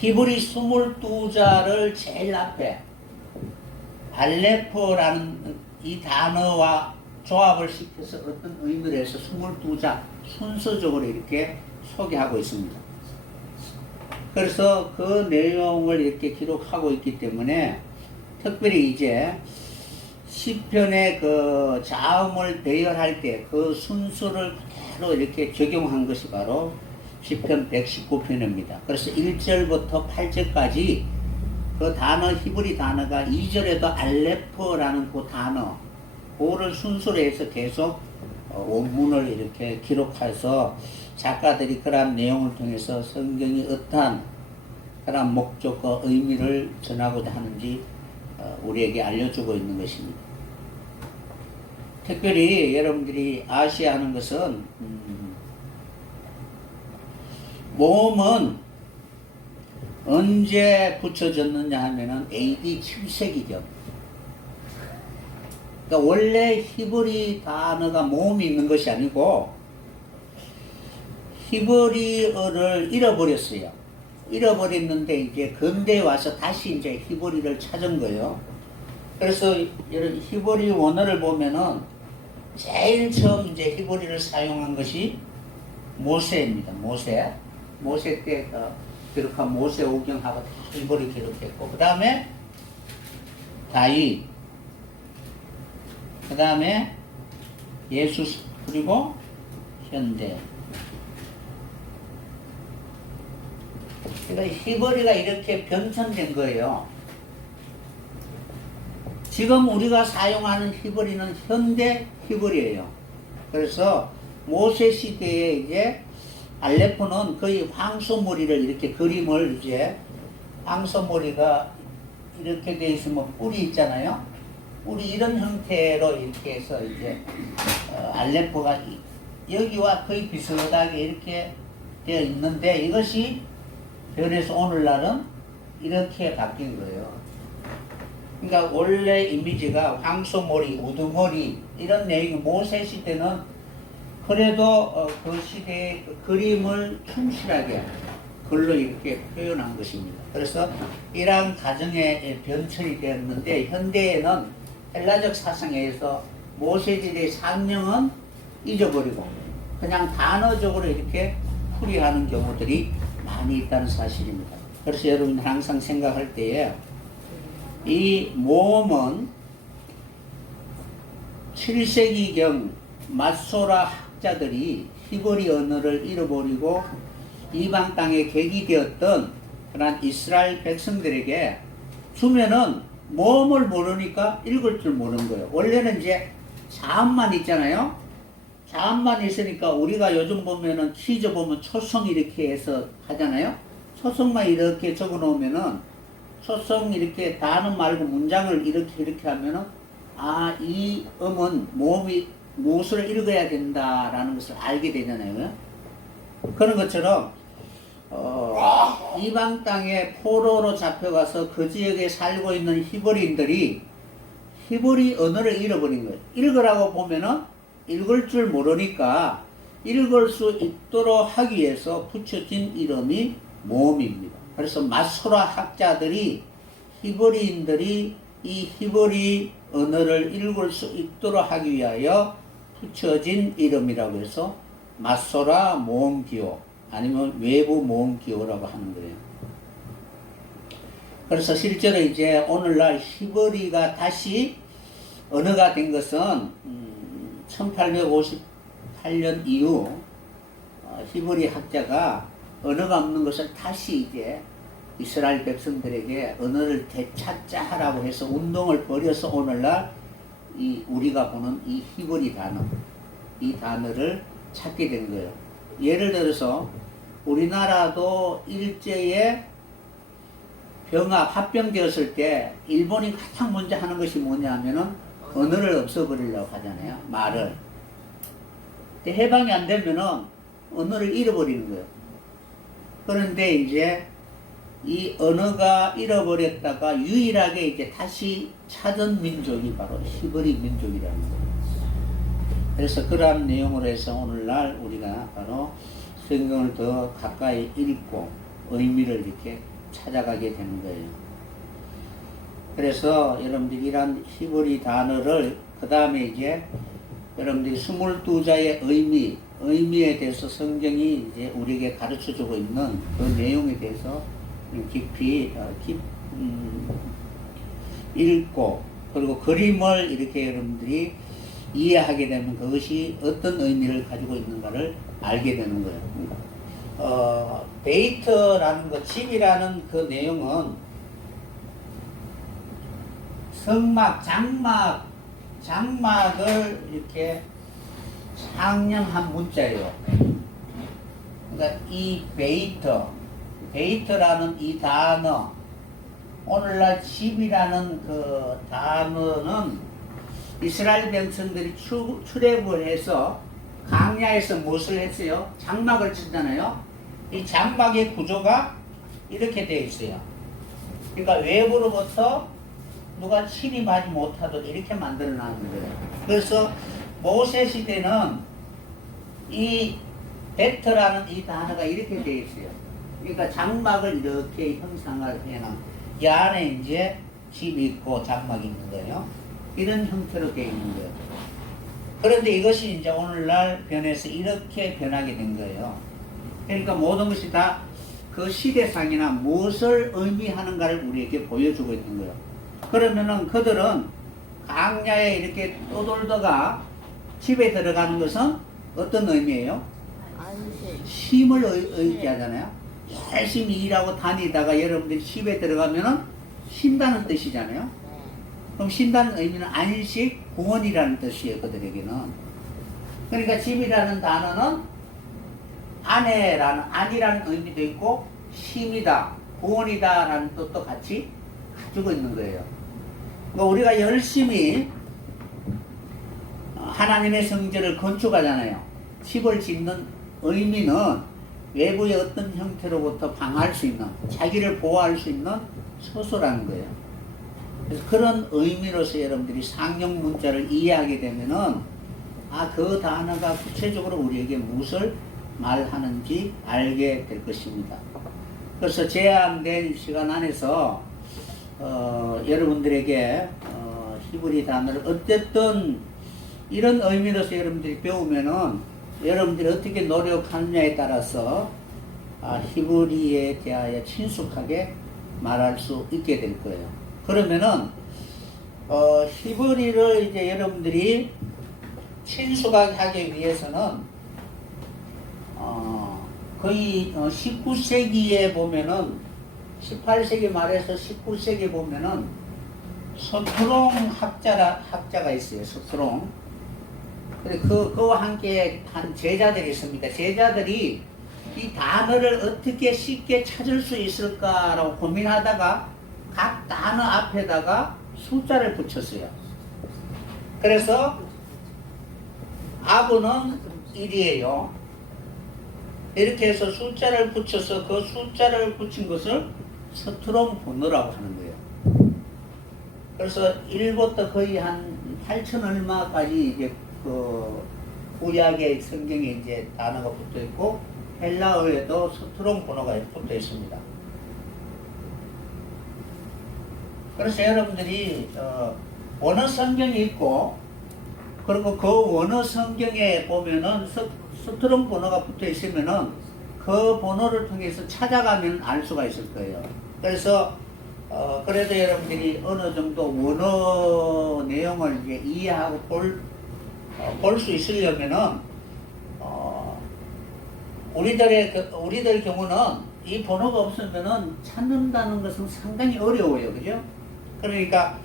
히브리 22자를 제일 앞에 알레포라는 이 단어와 조합을 시켜서 어떤 의미를 해서 22자 순서적으로 이렇게 소개하고 있습니다. 그래서 그 내용을 이렇게 기록하고 있기 때문에 특별히 이제 시편의 그 자음을 배열할 때 그 순서를 그대로 이렇게 적용한 것이 바로 시편 119편입니다. 그래서 1절부터 8절까지 그 단어, 히브리 단어가 2절에도 알레포라는 그 단어, 그를 순서로 해서 계속 원문을 이렇게 기록해서 작가들이 그러한 내용을 통해서 성경이 어떠한 그러한 목적과 의미를 전하고자 하는지 우리에게 알려주고 있는 것입니다. 특별히 여러분들이 아셔야 하는 것은 모음은 언제 붙여졌느냐 하면은 AD 7세기경. 그러니까 원래 히브리 단어가 모음이 있는 것이 아니고 히브리어를 잃어버렸어요. 잃어버렸는데 이제 근대에 와서 다시 이제 히브리를 찾은 거예요. 그래서 이런 히브리 원어를 보면은 제일 처음 이제 히브리를 사용한 것이 모세입니다. 모세 때 기록한 모세 오경하고 다 히브리 기록했고, 그 다음에 다윗, 그 다음에 예수, 그리고 현대. 그러니까 히브리가 이렇게 변천된 거예요. 지금 우리가 사용하는 히브리는 현대 히브리예요. 그래서 모세 시대에 이제 알레포는 거의 황소머리를 이렇게 그림을 이제 황소머리가 이렇게 돼 있으면 뿔이 있잖아요. 뿔이 이런 형태로 이렇게 해서 이제 알레포가 여기와 거의 비슷하게 이렇게 되어 있는데 이것이 변해서 오늘날은 이렇게 바뀐 거예요. 그러니까 원래 이미지가 황소머리, 우두머리 이런 내용이 모세 시대는 그래도 그 시대의 그 그림을 충실하게 글로 이렇게 표현한 것입니다. 그래서 이러한 과정에 변천이 되었는데 현대에는 헬라적 사상에 의해서 모세시대의 상명은 잊어버리고 그냥 단어적으로 이렇게 풀이하는 경우들이 많이 있다는 사실입니다. 그래서 여러분 항상 생각할 때에 이 모음은 7세기경 마소라 학자들이 히브리 언어를 잃어버리고 이방 땅에 객이되었던 그런 이스라엘 백성들에게 주면은 모음을 모르니까 읽을 줄 모르는 거예요. 원래는 이제 자음만 있잖아요. 자음만 있으니까 우리가 요즘 보면은 퀴즈 보면 초성 이렇게 해서 하잖아요. 초성만 이렇게 적어 놓으면은 초성 이렇게 단어 말고 문장을 이렇게 하면은 아, 이 음은 모음이 무엇을 읽어야 된다라는 것을 알게 되잖아요. 그런 것처럼 이방 땅에 포로로 잡혀가서 그 지역에 살고 있는 히브리인들이 히브리 언어를 잃어버린 거예요. 읽으라고 보면은 읽을 줄 모르니까 읽을 수 있도록 하기 위해서 붙여진 이름이 모음입니다. 그래서 마소라 학자들이 히브리인들이 이 히브리 언어를 읽을 수 있도록 하기 위하여 붙여진 이름이라고 해서 마소라 모음기호 아니면 외부 모음기호라고 하는 거예요. 그래서 실제로 이제 오늘날 히브리가 다시 언어가 된 것은 1858년 이후 히브리 학자가 언어가 없는 것을 다시 이제 이스라엘 백성들에게 언어를 되찾자라고 해서 운동을 벌여서 오늘날 이 우리가 보는 이 히브리 단어, 이 단어를 찾게 된 거예요. 예를 들어서 우리나라도 일제에 합병되었을 때 일본이 가장 먼저 하는 것이 뭐냐면은 언어를 없애버리려고 하잖아요. 말을. 근데 해방이 안 되면은 언어를 잃어버리는 거예요. 그런데 이제 이 언어가 잃어버렸다가 유일하게 이제 다시 찾은 민족이 바로 히브리 민족이라는 거예요. 그래서 그러한 내용으로 해서 오늘날 우리가 바로 성경을 더 가까이 읽고 의미를 이렇게 찾아가게 되는 거예요. 그래서 여러분들이 이런 히브리 단어를 그 다음에 이제 여러분들이 22자의 의미에 대해서 성경이 이제 우리에게 가르쳐 주고 있는 그 내용에 대해서 깊이 읽고, 그리고 그림을 이렇게 여러분들이 이해하게 되면 그것이 어떤 의미를 가지고 있는가를 알게 되는 거예요. 베이트라는 것, 집이라는 그 내용은 성막, 장막을 이렇게 상냥한 문자예요. 그러니까 이 베이트라는 이 단어, 오늘날 집이라는 그 단어는 이스라엘 백성들이 출애굽을 해서 광야에서 무엇을 했어요? 장막을 짓잖아요. 이 장막의 구조가 이렇게 되어 있어요. 그러니까 외부로부터 누가 침입하지 못하도록 이렇게 만들어 놨는 거예요. 그래서 모세 시대는 이 베트라는 이 단어가 이렇게 되어 있어요. 그러니까 장막을 이렇게 형상을 해놓은, 이 안에 이제 집이 있고 장막이 있는 거예요. 이런 형태로 되어 있는 거예요. 그런데 이것이 이제 오늘날 변해서 이렇게 변하게 된 거예요. 그러니까 모든 것이 다 그 시대상이나 무엇을 의미하는가를 우리에게 보여주고 있는 거예요. 그러면은 그들은 광야에 이렇게 떠돌다가 집에 들어가는 것은 어떤 의미예요? 쉼을 의미하잖아요. 열심히 일하고 다니다가 여러분들이 집에 들어가면은 쉰다는 뜻이잖아요. 그럼 쉰다는 의미는 안식, 구원이라는 뜻이에요, 그들에게는. 그러니까 집이라는 단어는 안이라는 의미도 있고, 쉼이다, 구원이다 라는 뜻도 같이 가지고 있는 거예요. 그러니까 우리가 열심히 하나님의 성전을 건축하잖아요. 집을 짓는 의미는 외부의 어떤 형태로부터 방어할 수 있는, 자기를 보호할 수 있는 처소라는 거예요. 그래서 그런 의미로서 여러분들이 상용 문자를 이해하게 되면은, 그 단어가 구체적으로 우리에게 무엇을 말하는지 알게 될 것입니다. 그래서 제한된 시간 안에서 여러분들에게 히브리 단어를 어쨌든 이런 의미로서 여러분들이 배우면은 여러분들이 어떻게 노력하느냐에 따라서 히브리에 대하여 친숙하게 말할 수 있게 될 거예요. 그러면은 히브리를 이제 여러분들이 친숙하게 하기 위해서는 거의 19세기에 보면은 18세기 말에서 19세기에 보면은 서투롱 학자가 있어요. 서투롱. 그와 함께 한 제자들이 있습니다. 제자들이 이 단어를 어떻게 쉽게 찾을 수 있을까라고 고민하다가 각 단어 앞에다가 숫자를 붙였어요. 그래서 아부는 1이에요. 이렇게 해서 숫자를 붙여서 그 숫자를 붙인 것을 서투롱 번호라고 하는 거예요. 그래서 1부터 거의 한 8천 얼마까지 이제 그 구약의 성경에 이제 단어가 붙어 있고, 헬라어에도 서투롱 번호가 붙어 있습니다. 그래서 여러분들이 원어 성경이 있고, 그리고 그 원어 성경에 보면은 서투롱 번호가 붙어 있으면은 그 번호를 통해서 찾아가면 알 수가 있을 거예요. 그래서 그래도 여러분들이 어느 정도 원어 내용을 이제 이해하고 볼 수 있으려면은 우리들 경우는 이 번호가 없으면은 찾는다는 것은 상당히 어려워요, 그죠? 그러니까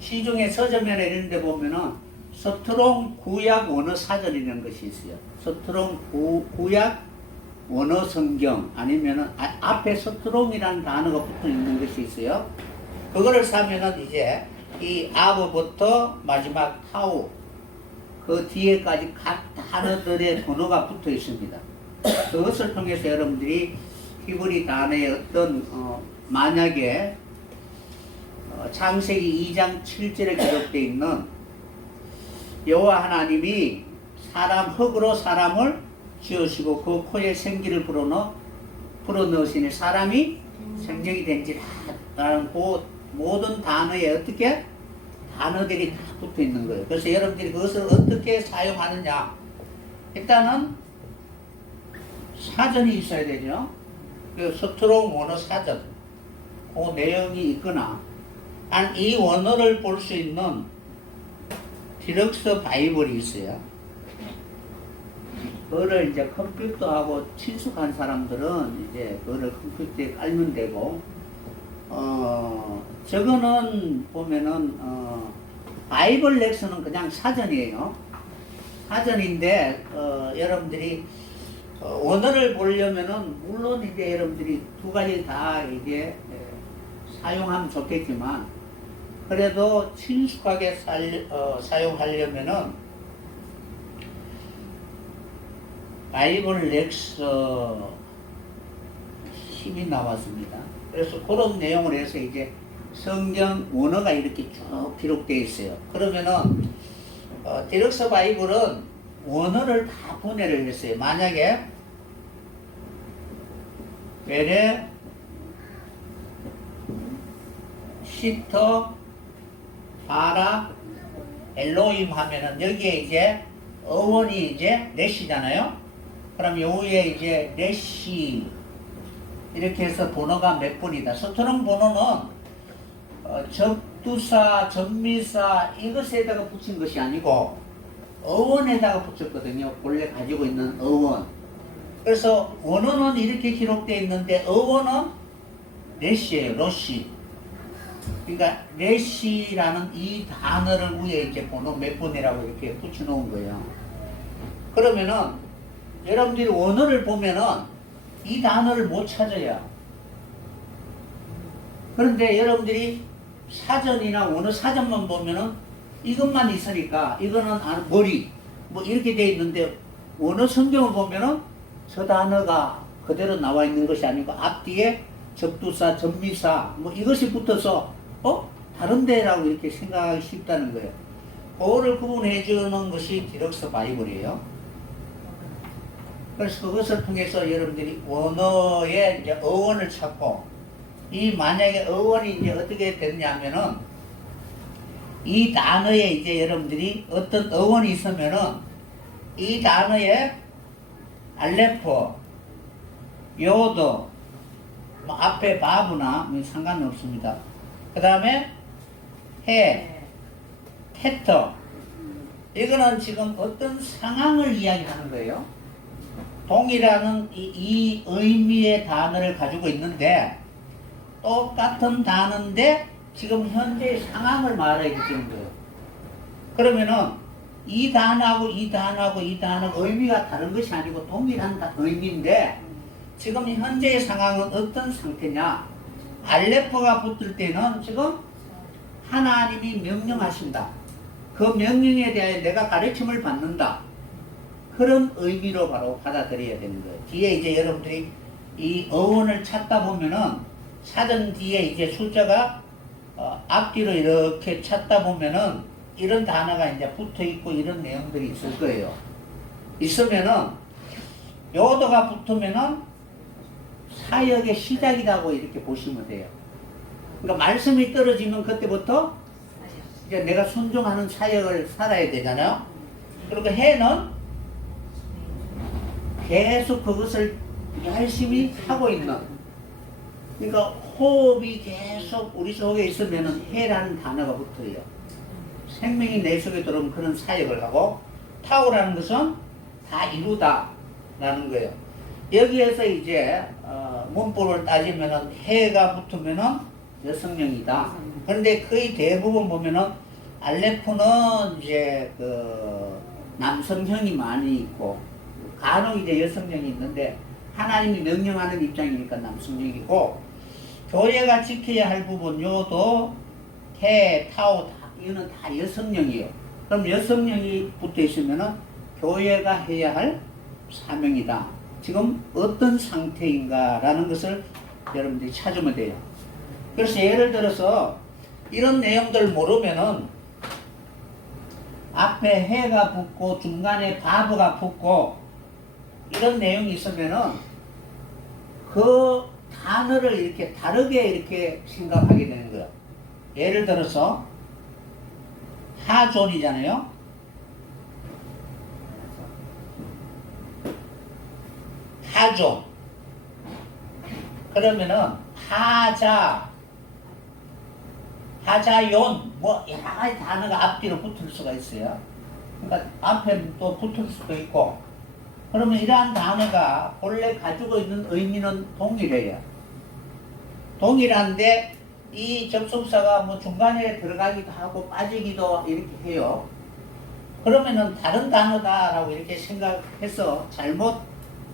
시중에 서점이나 이런 데 보면은 서투롱 구약 원어 사전이라는 것이 있어요. 서투롱 구약 원어 성경, 아니면은 앞에 서투롱이라는 단어가 붙어 있는 것이 있어요. 그거를 사면은 이제 이 아부부터 마지막 타우, 그 뒤에까지 각 단어들의 번호가 붙어 있습니다. 그것을 통해서 여러분들이 히브리 단어의 어떤 만약에 창세기 2장 7절에 기록되어 있는 여호와 하나님이 흙으로 사람을 지으시고 그 코에 생기를 불어넣으시니 사람이 생명이 된지 다라는 그 모든 단어에 어떻게 단어들이 다 붙어 있는 거예요. 그래서 여러분들이 그것을 어떻게 사용하느냐, 일단은 사전이 있어야 되죠. 그 스트롱 원어 사전, 그 내용이 있거나, 이 원어를 볼 수 있는 디럭스 바이블이 있어요. 그거를 이제 컴퓨터하고 친숙한 사람들은 이제 그거를 컴퓨터에 깔면 되고, 저거는 보면은, 바이블 렉스는 그냥 사전이에요. 사전인데, 여러분들이, 원어를 보려면은, 물론 이제 여러분들이 두 가지 다 이제 사용하면 좋겠지만, 그래도 친숙하게 사용하려면은, 바이블 렉스 힘이 나왔습니다. 그래서 그런 내용을 해서 이제 성경 원어가 이렇게 쭉 기록되어 있어요. 그러면은, 디럭스 바이블은 원어를 다 분해를 했어요. 만약에, 베레, 시터, 바라, 엘로임 하면은 여기에 이제 어원이 이제 넷이잖아요. 그럼 요 위에 이제 넷이 이렇게 해서 번호가 몇 번이다. 스트롱 번호는 접두사, 접미사 이것에다가 붙인 것이 아니고 어원에다가 붙였거든요. 본래 가지고 있는 어원. 그래서 원어는 이렇게 기록되어 있는데 어원은 넷이에요. 러시. 그러니까 넷이라는 이 단어를 위에 이제 번호 몇 번이라고 이렇게 붙여놓은 거예요. 그러면은 여러분들이 원어를 보면은 이 단어를 못 찾아요. 그런데 여러분들이 사전이나 원어 사전만 보면은 이것만 있으니까 이거는 머리 뭐 이렇게 돼 있는데 원어 성경을 보면은 저 단어가 그대로 나와 있는 것이 아니고 앞뒤에 접두사, 접미사 뭐 이것이 붙어서 다른 데라고 이렇게 생각하기 쉽다는 거예요. 그거를 구분해 주는 것이 디럭스 바이블이에요. 그래서 그것을 통해서 여러분들이 원어의 이제 어원을 찾고, 이 만약에 어원이 이제 어떻게 됐냐면은, 이 단어에 이제 여러분들이 어떤 어원이 있으면은, 이 단어에 알레포, 요도, 뭐 앞에 바브나 뭐 상관없습니다. 그 다음에 해, 테터, 이거는 지금 어떤 상황을 이야기하는 거예요. 동일한 이 의미의 단어를 가지고 있는데 똑같은 단어인데 지금 현재 상황을 말하기 되는 거예요. 그러면은 이 단어하고 이 단어하고 이 단어가 의미가 다른 것이 아니고 동일한 의미인데 지금 현재의 상황은 어떤 상태냐? 알레포가 붙을 때는 지금 하나님이 명령하신다. 그 명령에 대하여 내가 가르침을 받는다. 그런 의미로 바로 받아들여야 되는 거예요. 뒤에 이제 여러분들이 이 어원을 찾다 보면은 사전 뒤에 이제 숫자가 앞뒤로 이렇게 찾다 보면은 이런 단어가 이제 붙어 있고 이런 내용들이 있을 거예요. 있으면은 요도가 붙으면은 사역의 시작이라고 이렇게 보시면 돼요. 그러니까 말씀이 떨어지면 그때부터 이제 내가 순종하는 사역을 살아야 되잖아요. 그리고 해는 계속 그것을 열심히 하고 있는, 그러니까 호흡이 계속 우리 속에 있으면 해라는 단어가 붙어요. 생명이 내 속에 들어오면 그런 사역을 하고, 타오라는 것은 다 이루다 라는 거예요. 여기에서 이제 문법을 따지면은 해가 붙으면은 여성명이다. 그런데 거의 대부분 보면은 알레포는 이제 그 남성형이 많이 있고 간혹 이제 여성형이 있는데 하나님이 명령하는 입장이니까 남성형이고, 교회가 지켜야 할 부분 요도 해, 타오 이거는 다 여성형이에요. 그럼 여성형이 붙어 있으면은 교회가 해야 할 사명이다. 지금 어떤 상태인가라는 것을 여러분들이 찾으면 돼요. 그래서 예를 들어서 이런 내용들 모르면은 앞에 해가 붙고 중간에 바브가 붙고 이런 내용이 있으면은 그 단어를 이렇게 다르게 이렇게 생각하게 되는 거예요. 예를 들어서 하존이잖아요. 하존. 그러면은 하자yon 뭐 여러 가지 단어가 앞뒤로 붙을 수가 있어요. 그러니까 앞에 또 붙을 수도 있고. 그러면 이러한 단어가 본래 가지고 있는 의미는 동일해요. 동일한데 이 접속사가 뭐 중간에 들어가기도 하고 빠지기도 이렇게 해요. 그러면은 다른 단어다라고 이렇게 생각해서 잘못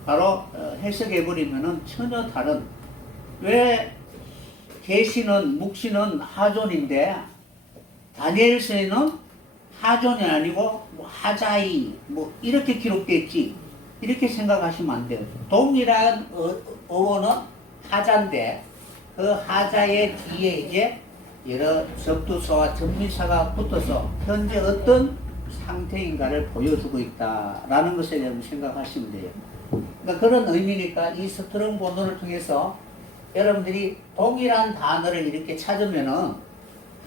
바로 해석해버리면은 전혀 다른. 왜 계시는 묵시는 하존인데 다니엘서에는 하존이 아니고 뭐 하자이 뭐 이렇게 기록됐지, 이렇게 생각하시면 안 돼요. 동일한 어원은 하자인데 그 하자의 뒤에 이제 여러 접두사와 접미사가 붙어서 현재 어떤 상태인가를 보여주고 있다라는 것에 대해서 생각하시면 돼요. 그러니까 그런 의미니까 이 스트롱 본문을 통해서 여러분들이 동일한 단어를 이렇게 찾으면은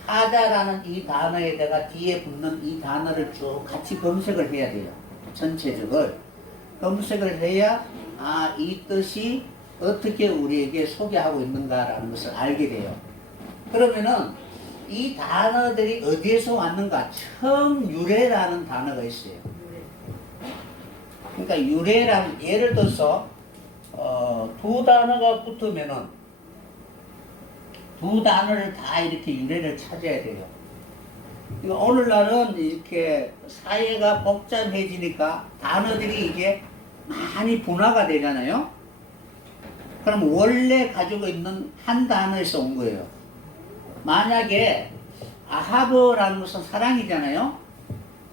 하자라는 이 단어에다가 뒤에 붙는 이 단어를 쭉 같이 검색을 해야 돼요. 전체적을 검색을 해야 이 뜻이 어떻게 우리에게 소개하고 있는가라는 것을 알게 돼요. 그러면은 이 단어들이 어디에서 왔는가? 처음 유래라는 단어가 있어요. 그러니까 유래란, 예를 들어서 두 단어가 붙으면은 두 단어를 다 이렇게 유래를 찾아야 돼요. 그러니까 오늘날은 이렇게 사회가 복잡해지니까 단어들이 이제 많이 분화가 되잖아요. 그럼 원래 가지고 있는 한 단어에서 온 거예요. 만약에 아하브라는 것은 사랑이잖아요.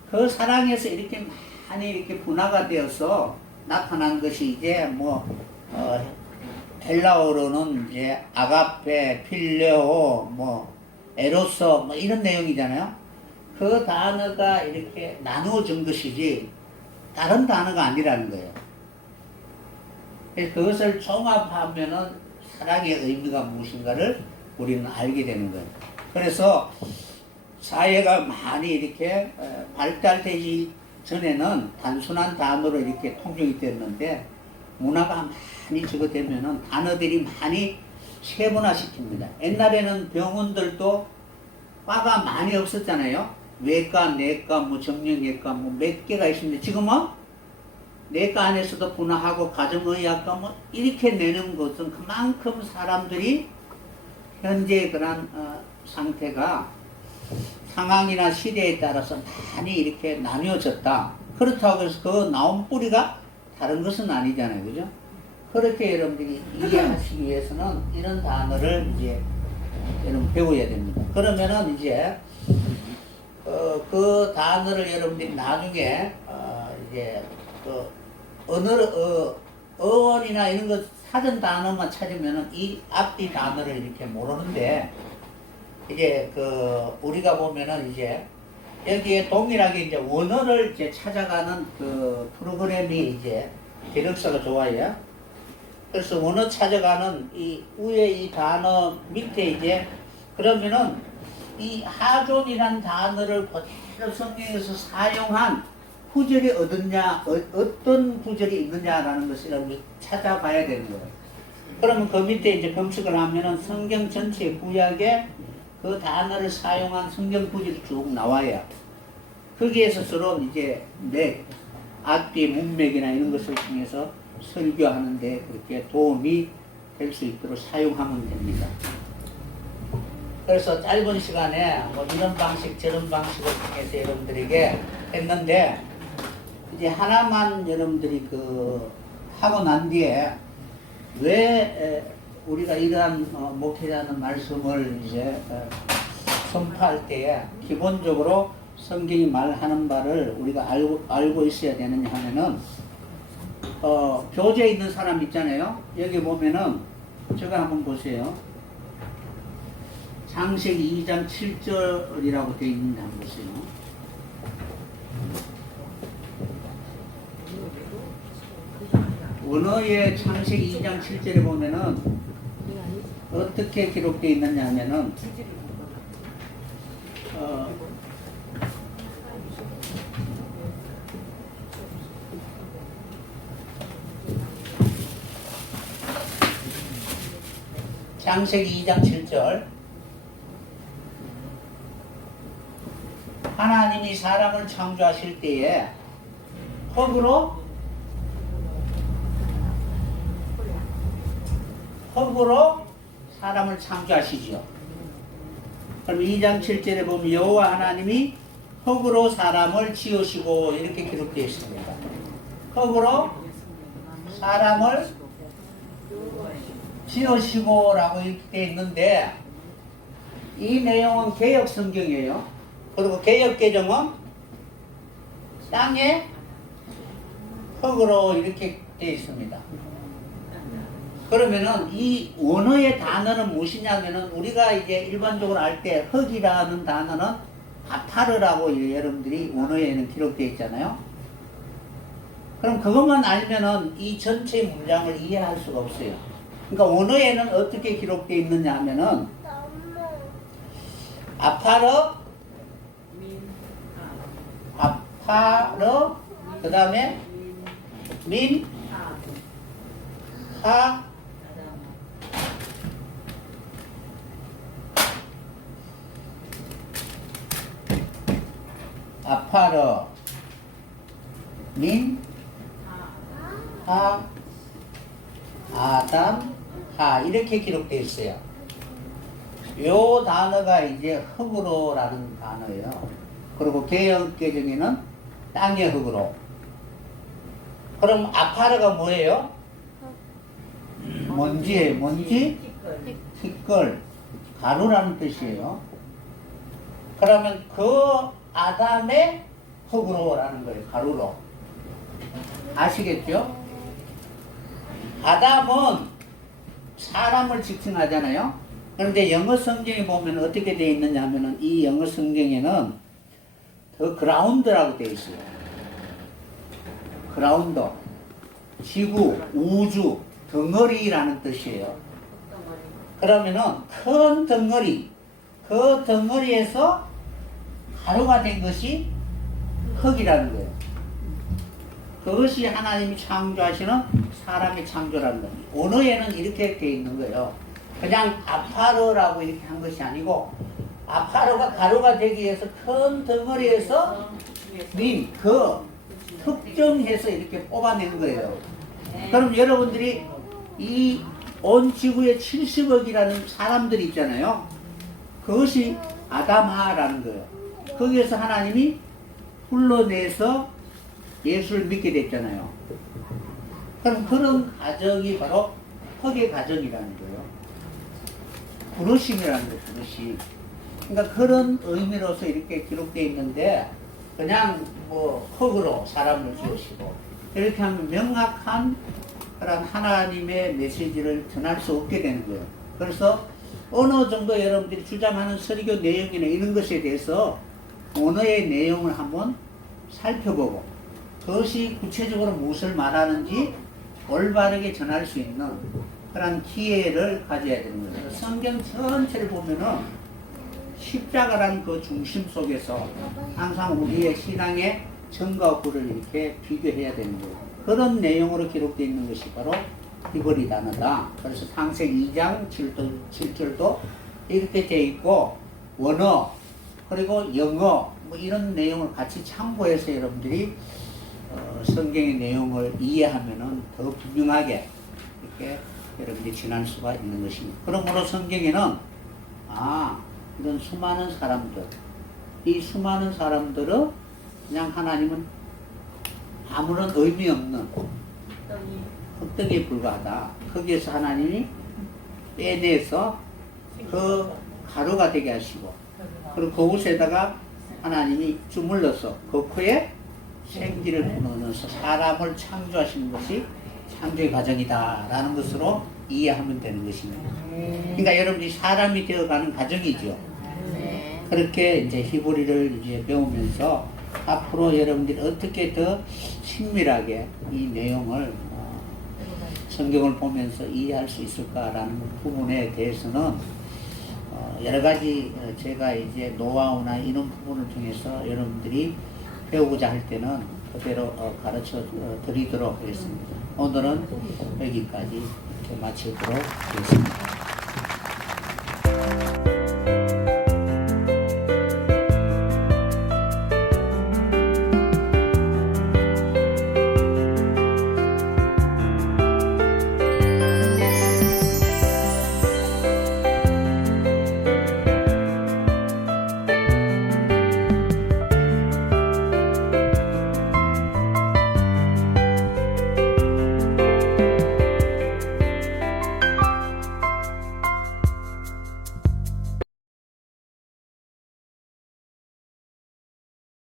그 사랑에서 이렇게 많이 이렇게 분화가 되어서 나타난 것이 이제 뭐 헬라어로는 이제 아가페, 필레오, 뭐 에로서 뭐 이런 내용이잖아요. 그 단어가 이렇게 나누어진 것이지 다른 단어가 아니라는 거예요. 그것을 종합하면은 사랑의 의미가 무엇인가를 우리는 알게 되는 거예요. 그래서 사회가 많이 이렇게 발달되기 전에는 단순한 단어로 이렇게 통용이 됐는데 문화가 많이 적어되면은 단어들이 많이 세분화시킵니다. 옛날에는 병원들도 과가 많이 없었잖아요. 외과, 내과, 뭐 정형외과 뭐 몇 개가 있습니다. 지금은 내과 안에서도 분화하고 가정의학과 뭐 이렇게 내는 것은 그만큼 사람들이 현재 그런 상태가 상황이나 시대에 따라서 많이 이렇게 나뉘어졌다. 그렇다고 해서 그 나온 뿌리가 다른 것은 아니잖아요. 그죠? 그렇게 여러분들이 이해하시기 위해서는 이런 단어를 이제 여러분 배워야 됩니다. 그러면은 이제 그 단어를 여러분들이 나중에 이제 그 어원이나 이런 거 사전 단어만 찾으면은 이 앞뒤 단어를 이렇게 모르는데 이제 우리가 보면은 이제 여기에 동일하게 이제 원어를 이제 찾아가는 그 프로그램이 이제 기력사가 좋아요. 그래서 원어 찾아가는 이 위에 이 단어 밑에 이제 그러면은 이 하존이라는 단어를 그대로 성경에서 사용한 구절이 어딨냐, 어떤 구절이 있느냐라는 것을 찾아봐야 되는 거예요. 그러면 그 밑에 이제 검색을 하면은 성경 전체 구약에 그 단어를 사용한 성경 구절이 쭉 나와요. 거기에서 서로 이제 앞뒤 문맥이나 이런 것을 통해서 설교하는데 그렇게 도움이 될 수 있도록 사용하면 됩니다. 그래서 짧은 시간에 뭐 이런 방식 저런 방식을 통해서 여러분들에게 했는데 이제 하나만 여러분들이 하고 난 뒤에 왜 우리가 이러한 목회자는 말씀을 이제 선포할 때에 기본적으로 성경이 말하는 바를 우리가 알고 있어야 되느냐 하면은 교재에 있는 사람 있잖아요. 여기 보면은 저거 한번 보세요. 창세기 2장 7절이라고 되어 있는데 한번 보세요. 원어의 창세기 2장 7절에 보면은 어떻게 기록되어 있느냐 하면은 창세기 2장 7절 하나님이 사람을 창조하실 때에 흙으로 사람을 창조하시죠. 그럼 2장 7절에 보면 여호와 하나님이 흙으로 사람을 지으시고 이렇게 기록되어 있습니다. 흙으로 사람을 지으시고 라고 이렇게 되어 있는데 이 내용은 개역 성경이에요. 그리고 개역 개정은 땅에 흙으로 이렇게 되어 있습니다. 그러면은 이 원어의 단어는 무엇이냐면은 우리가 이제 일반적으로 알 때 흙이라는 단어는 아파르라고 여러분들이 원어에는 기록되어 있잖아요. 그럼 그것만 알면은 이 전체 문장을 이해할 수가 없어요. 그러니까 원어에는 어떻게 기록되어 있느냐 하면은 아파르 그 다음에 민 하 아파르 민 하 아담 하 이렇게 기록되어 있어요. 요 단어가 이제 흙으로라는 단어예요. 그리고 개역 개정에는 땅의 흙으로. 그럼 아파르가 뭐예요? 먼지예요. 먼지, 티끌, 가루라는 뜻이에요. 그러면 그 아담의 흙으로라는 거예요. 가루로. 아시겠죠? 아담은 사람을 지칭하잖아요. 그런데 영어 성경에 보면 어떻게 되어 있느냐 하면은 이 영어 성경에는 더 그라운드라고 되어 있어요. 그라운드, 지구, 우주, 덩어리라는 뜻이에요. 그러면은 큰 덩어리, 그 덩어리에서 가루가 된 것이 흙이라는 거예요. 그것이 하나님이 창조하시는 사람의 창조라는 겁니다. 언어에는 이렇게 되어 있는 거예요. 그냥 아파르라고 이렇게 한 것이 아니고 아파르가 가루가 되기 위해서 큰 덩어리에서 특정해서 이렇게 뽑아낸 거예요. 그럼 여러분들이 이 온 지구에 70억이라는 사람들이 있잖아요. 그것이 아담하라는 거예요. 거기에서 하나님이 불러내서 예수를 믿게 됐잖아요. 그럼 그런 가정이 바로 흙의 가정이라는 거예요. 부르심이라는 거예요. 부르심. 그러니까 그런 의미로서 이렇게 기록되어 있는데 그냥 뭐 흙으로 사람을 지으시고 이렇게 하면 명확한 그런 하나님의 메시지를 전할 수 없게 되는 거예요. 그래서 어느 정도 여러분들이 주장하는 설교 내용이나 이런 것에 대해서 언어의 내용을 한번 살펴보고 그것이 구체적으로 무엇을 말하는지 올바르게 전할 수 있는 그런 기회를 가져야 되는 거예요. 성경 전체를 보면은 십자가라는 그 중심 속에서 항상 우리의 신앙의 정과 구를 이렇게 비교해야 되는 거예요. 그런 내용으로 기록되어 있는 것이 바로 히브리 단어다. 그래서 창세기 2장 7절도 이렇게 되어 있고 원어 그리고 영어 뭐 이런 내용을 같이 참고해서 여러분들이 성경의 내용을 이해하면은 더 분명하게 이렇게 여러분들이 지날 수가 있는 것입니다. 그러므로 성경에는 이런 수많은 사람들, 이 수많은 사람들은 그냥 하나님은 아무런 의미 없는 흙덩이에 불과하다. 거기에서 하나님이 빼내서 그 가루가 되게 하시고 그리고 그곳에다가 하나님이 주물러서 그 코에 생기를 불어넣어서 사람을 창조하시는 것이 창조의 과정이다 라는 것으로 이해하면 되는 것입니다. 그러니까 여러분이 사람이 되어가는 과정이죠. 그렇게 이제 히브리를 이제 배우면서 앞으로 여러분들이 어떻게 더 친밀하게 이 내용을 성경을 보면서 이해할 수 있을까라는 부분에 대해서는 여러 가지 제가 이제 노하우나 이런 부분을 통해서 여러분들이 배우고자 할 때는 그대로 가르쳐 드리도록 하겠습니다. 오늘은 여기까지 이렇게 마치도록 하겠습니다.